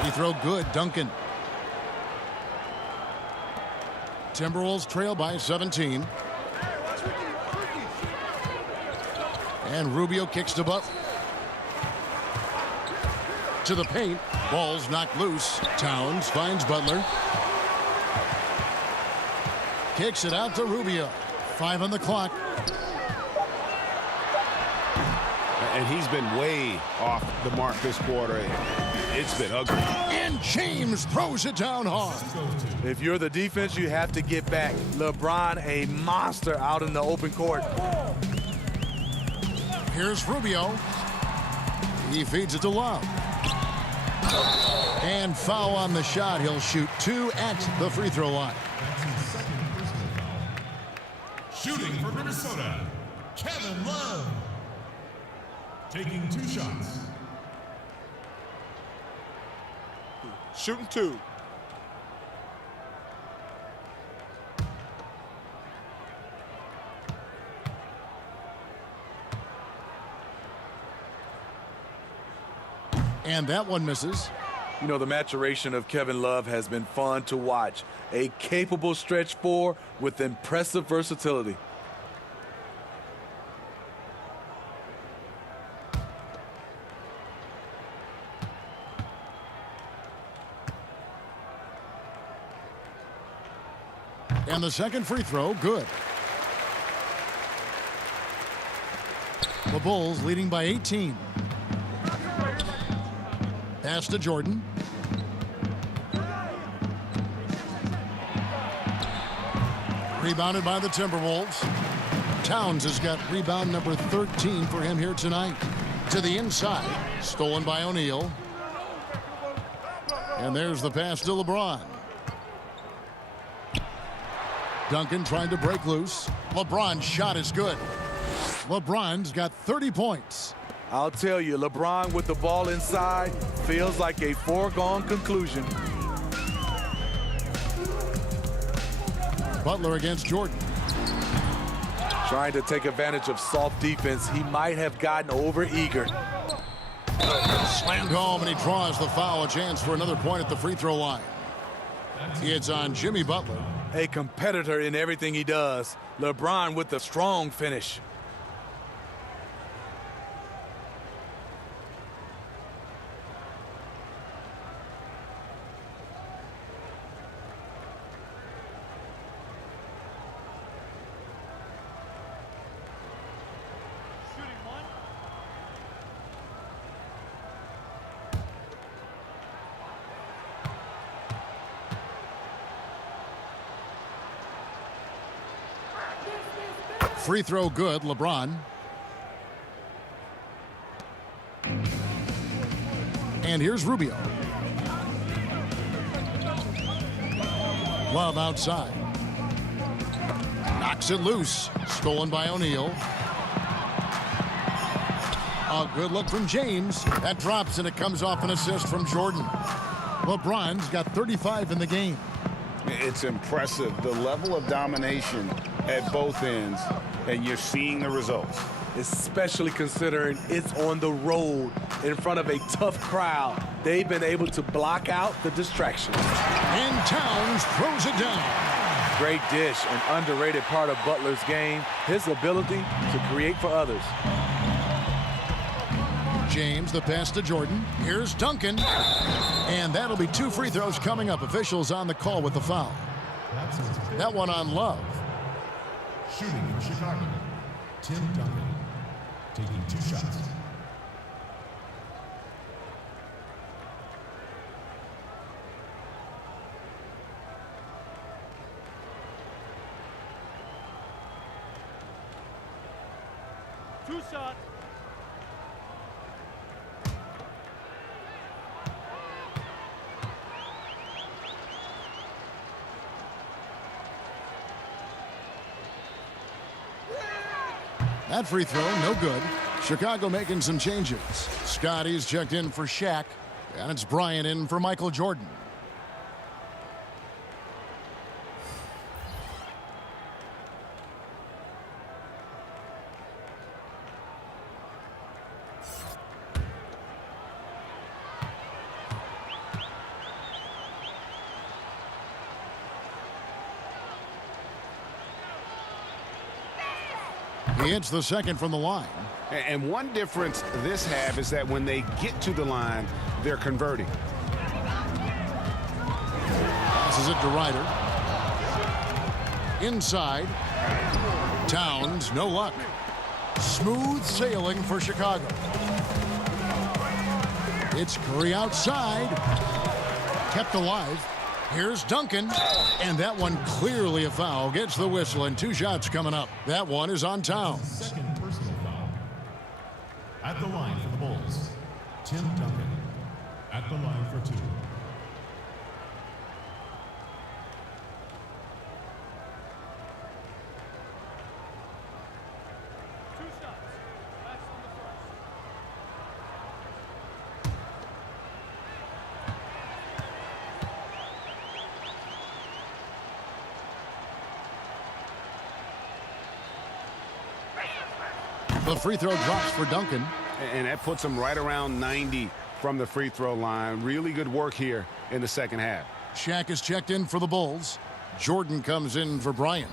He throw good, Duncan. Timberwolves trail by 17. And Rubio kicks to Butler. To the paint. Ball's knocked loose. Towns finds Butler. Kicks it out to Rubio. 5 on the clock. And he's been way off the mark this quarter. It's been ugly. And James throws it down hard. If you're the defense, you have to get back. LeBron, a monster out in the open court. Here's Rubio. He feeds it to Love. And foul on the shot. He'll shoot 2 at the free throw line. Shooting for Minnesota, Kevin Love. Taking 2 shots. Shooting 2. And that one misses. You know, the maturation of Kevin Love has been fun to watch. A capable stretch 4 with impressive versatility. And the second free throw, good. The Bulls leading by 18. Pass to Jordan. Rebounded by the Timberwolves. Towns has got rebound number 13 for him here tonight. To the inside. Stolen by O'Neal. And there's the pass to LeBron. Duncan trying to break loose. LeBron's shot is good. LeBron's got 30 points. I'll tell you, LeBron with the ball inside feels like a foregone conclusion. Butler against Jordan. Trying to take advantage of soft defense. He might have gotten over-eager. Slammed home, and he draws the foul. A chance for another point at the free throw line. It's on Jimmy Butler. A competitor in everything he does. LeBron with the strong finish. Free throw good, LeBron. And here's Rubio. Love outside. Knocks it loose. Stolen by O'Neal. A good look from James. That drops, and it comes off an assist from Jordan. LeBron's got 35 in the game. It's impressive, the level of domination at both ends, and you're seeing the results. Especially considering it's on the road in front of a tough crowd. They've been able to block out the distractions. And Towns throws it down. Great dish, an underrated part of Butler's game, his ability to create for others. James, the pass to Jordan. Here's Duncan. And that'll be 2 free throws coming up. Officials on the call with the foul. That one on Love. Shooting for Chicago, Tim Duncan. Taking 2 shots. That free throw, no good. Chicago making some changes. Scotty's checked in for Shaq, and it's Bryant in for Michael Jordan. He hits the second from the line. And one difference this half is that when they get to the line, they're converting. Passes it to Ryder. Inside. Towns, no luck. Smooth sailing for Chicago. It's Curry outside. Kept alive. Here's Duncan, and that one clearly a foul. Gets the whistle, and 2 shots coming up. That one is on Towns. Second personal foul. At the line for the Bulls, Tim Duncan. At the line for 2. The free throw drops for Duncan. And that puts him right around 90 from the free throw line. Really good work here in the second half. Shaq is checked in for the Bulls. Jordan comes in for Bryant.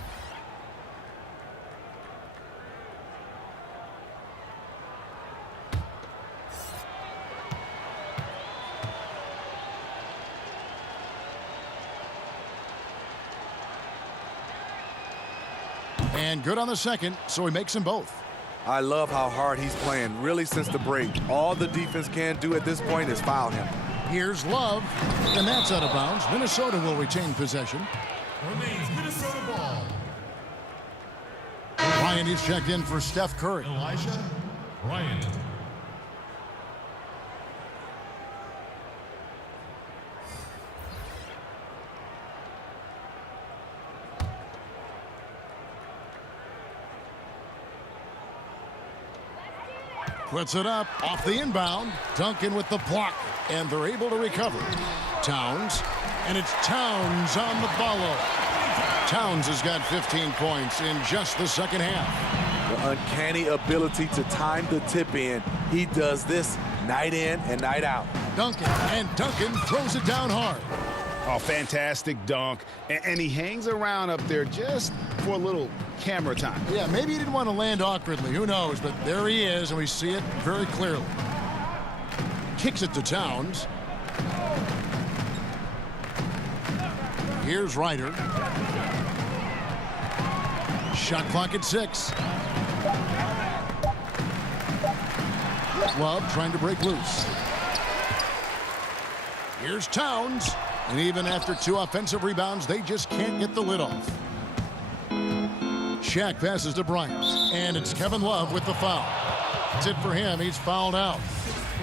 And good on the second, so he makes them both. I love how hard he's playing, really, since the break. All the defense can do at this point is foul him. Here's Love, and that's out of bounds. Minnesota will retain possession. Remains Minnesota ball. Bryant is checked in for Steph Curry. Elijah Bryant. Puts it up off the inbound. Duncan with the block, and they're able to recover. Towns, and it's Towns on the follow. Towns has got 15 points in just the second half. The uncanny ability to time the tip in. He does this night in and night out. Duncan, and Duncan throws it down hard. Oh, fantastic dunk. And he hangs around up there just for a little camera time. Yeah, maybe he didn't want to land awkwardly. Who knows? But there he is, and we see it very clearly. Kicks it to Towns. Here's Ryder. Shot clock at 6. Love trying to break loose. Here's Towns. And even after 2 offensive rebounds, they just can't get the lid off. Shaq passes to Bryant. And it's Kevin Love with the foul. That's it for him. He's fouled out.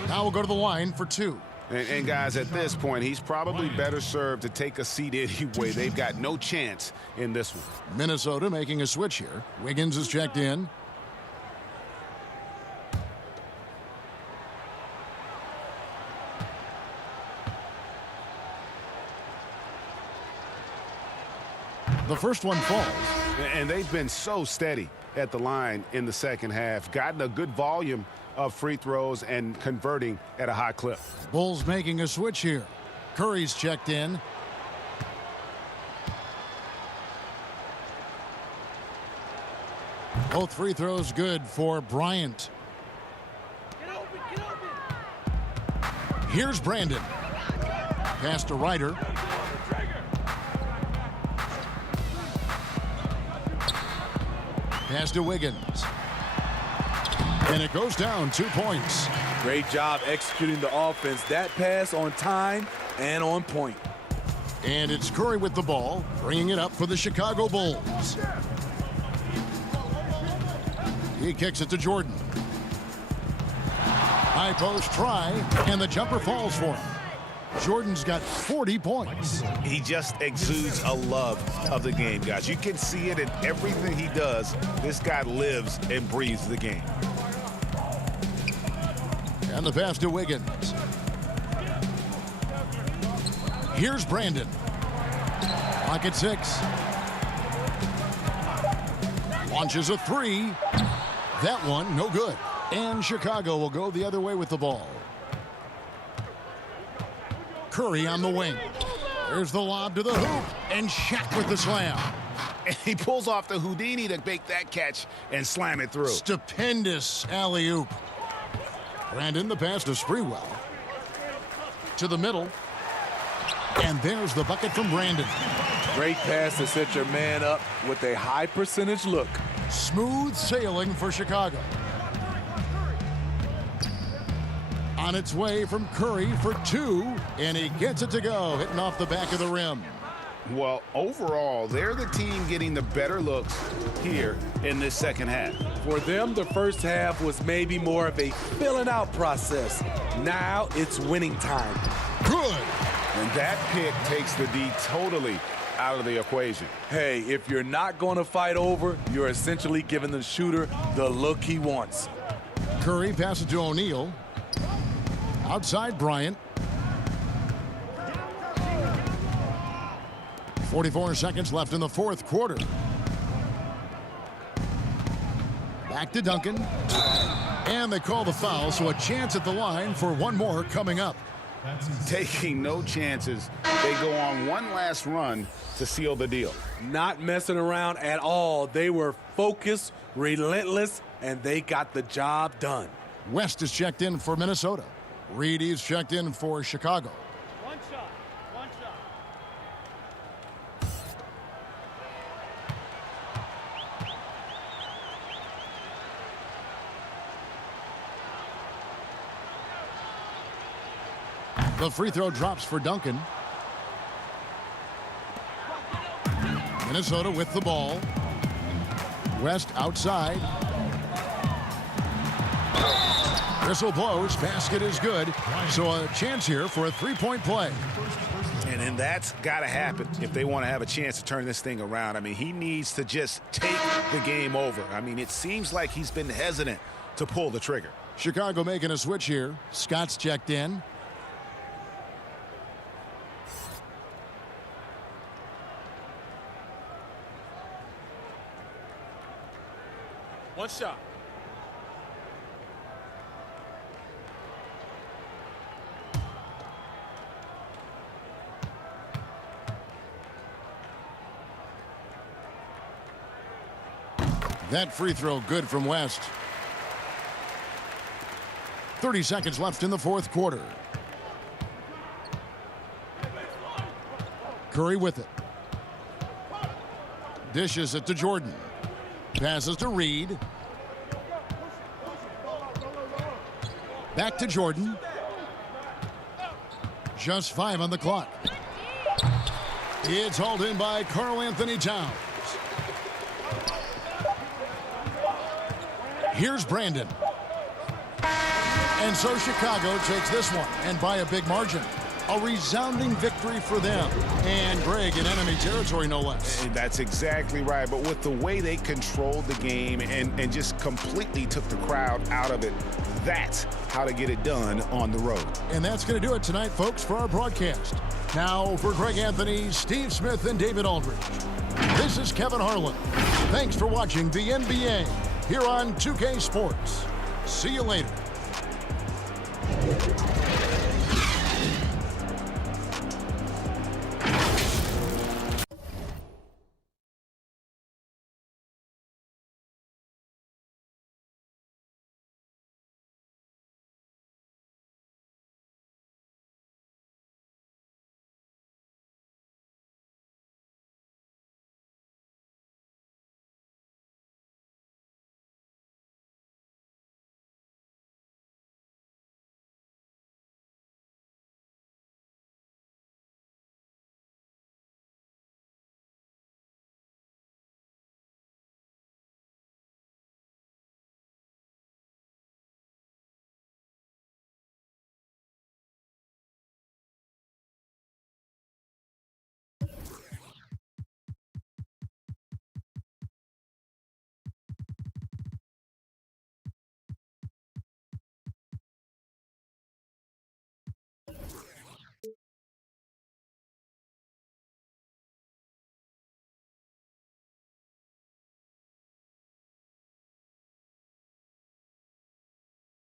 Now we'll go to the line for 2. And guys, at this point, he's probably better served to take a seat anyway. They've got no chance in this one. Minnesota making a switch here. Wiggins is checked in. The first one falls. And they've been so steady at the line in the second half. Gotten a good volume of free throws and converting at a high clip. Bulls making a switch here. Curry's checked in. Both free throws good for Bryant. Get open. Here's Brandon. Pass to Ryder. Pass to Wiggins. And it goes down 2 points. Great job executing the offense. That pass on time and on point. And it's Curry with the ball, bringing it up for the Chicago Bulls. He kicks it to Jordan. High post try, and the jumper falls for him. Jordan's got 40 points. He just exudes a love of the game, guys. You can see it in everything he does. This guy lives and breathes the game. And the pass to Wiggins. Here's Brandon. Clock at 6. Launches a 3. That one, no good. And Chicago will go the other way with the ball. Curry on the wing. There's the lob to the hoop. And Shaq with the slam. And he pulls off the Houdini to make that catch and slam it through. Stupendous alley-oop. Brandon, the pass to Sprewell. To the middle. And there's the bucket from Brandon. Great pass to set your man up with a high percentage look. Smooth sailing for Chicago. On its way from Curry for 2, and he gets it to go, hitting off the back of the rim. Well, overall, they're the team getting the better looks here in this second half. For them, the first half was maybe more of a filling out process. Now it's winning time. Good. And that pick takes the D totally out of the equation. Hey, if you're not going to fight over, you're essentially giving the shooter the look he wants. Curry passes to O'Neal. Outside Bryant. 44 seconds left in the fourth quarter. Back to Duncan. And they call the foul, so a chance at the line for one more coming up. Taking no chances. They go on one last run to seal the deal. Not messing around at all. They were focused, relentless, and they got the job done. West is checked in for Minnesota. Reed is checked in for Chicago. One shot. One shot. The free throw drops for Duncan. Minnesota with the ball. West outside. Whistle blows. Basket is good. So a chance here for a three-point play. And that's got to happen if they want to have a chance to turn this thing around. I mean, he needs to just take the game over. I mean, it seems like he's been hesitant to pull the trigger. Chicago making a switch here. Scott's checked in. One shot. That free throw good from West. 30 seconds left in the fourth quarter. Curry with it. Dishes it to Jordan. Passes to Reed. Back to Jordan. Just 5 on the clock. It's hauled in by Karl-Anthony Towns. Here's Brandon. And so Chicago takes this one, and by a big margin. A resounding victory for them. And Greg in enemy territory, no less. And that's exactly right. But with the way they controlled the game and just completely took the crowd out of it, that's how to get it done on the road. And that's going to do it tonight, folks, for our broadcast. Now, for Greg Anthony, Steve Smith, and David Aldridge, this is Kevin Harlan. Thanks for watching the NBA here on 2K Sports. See you later.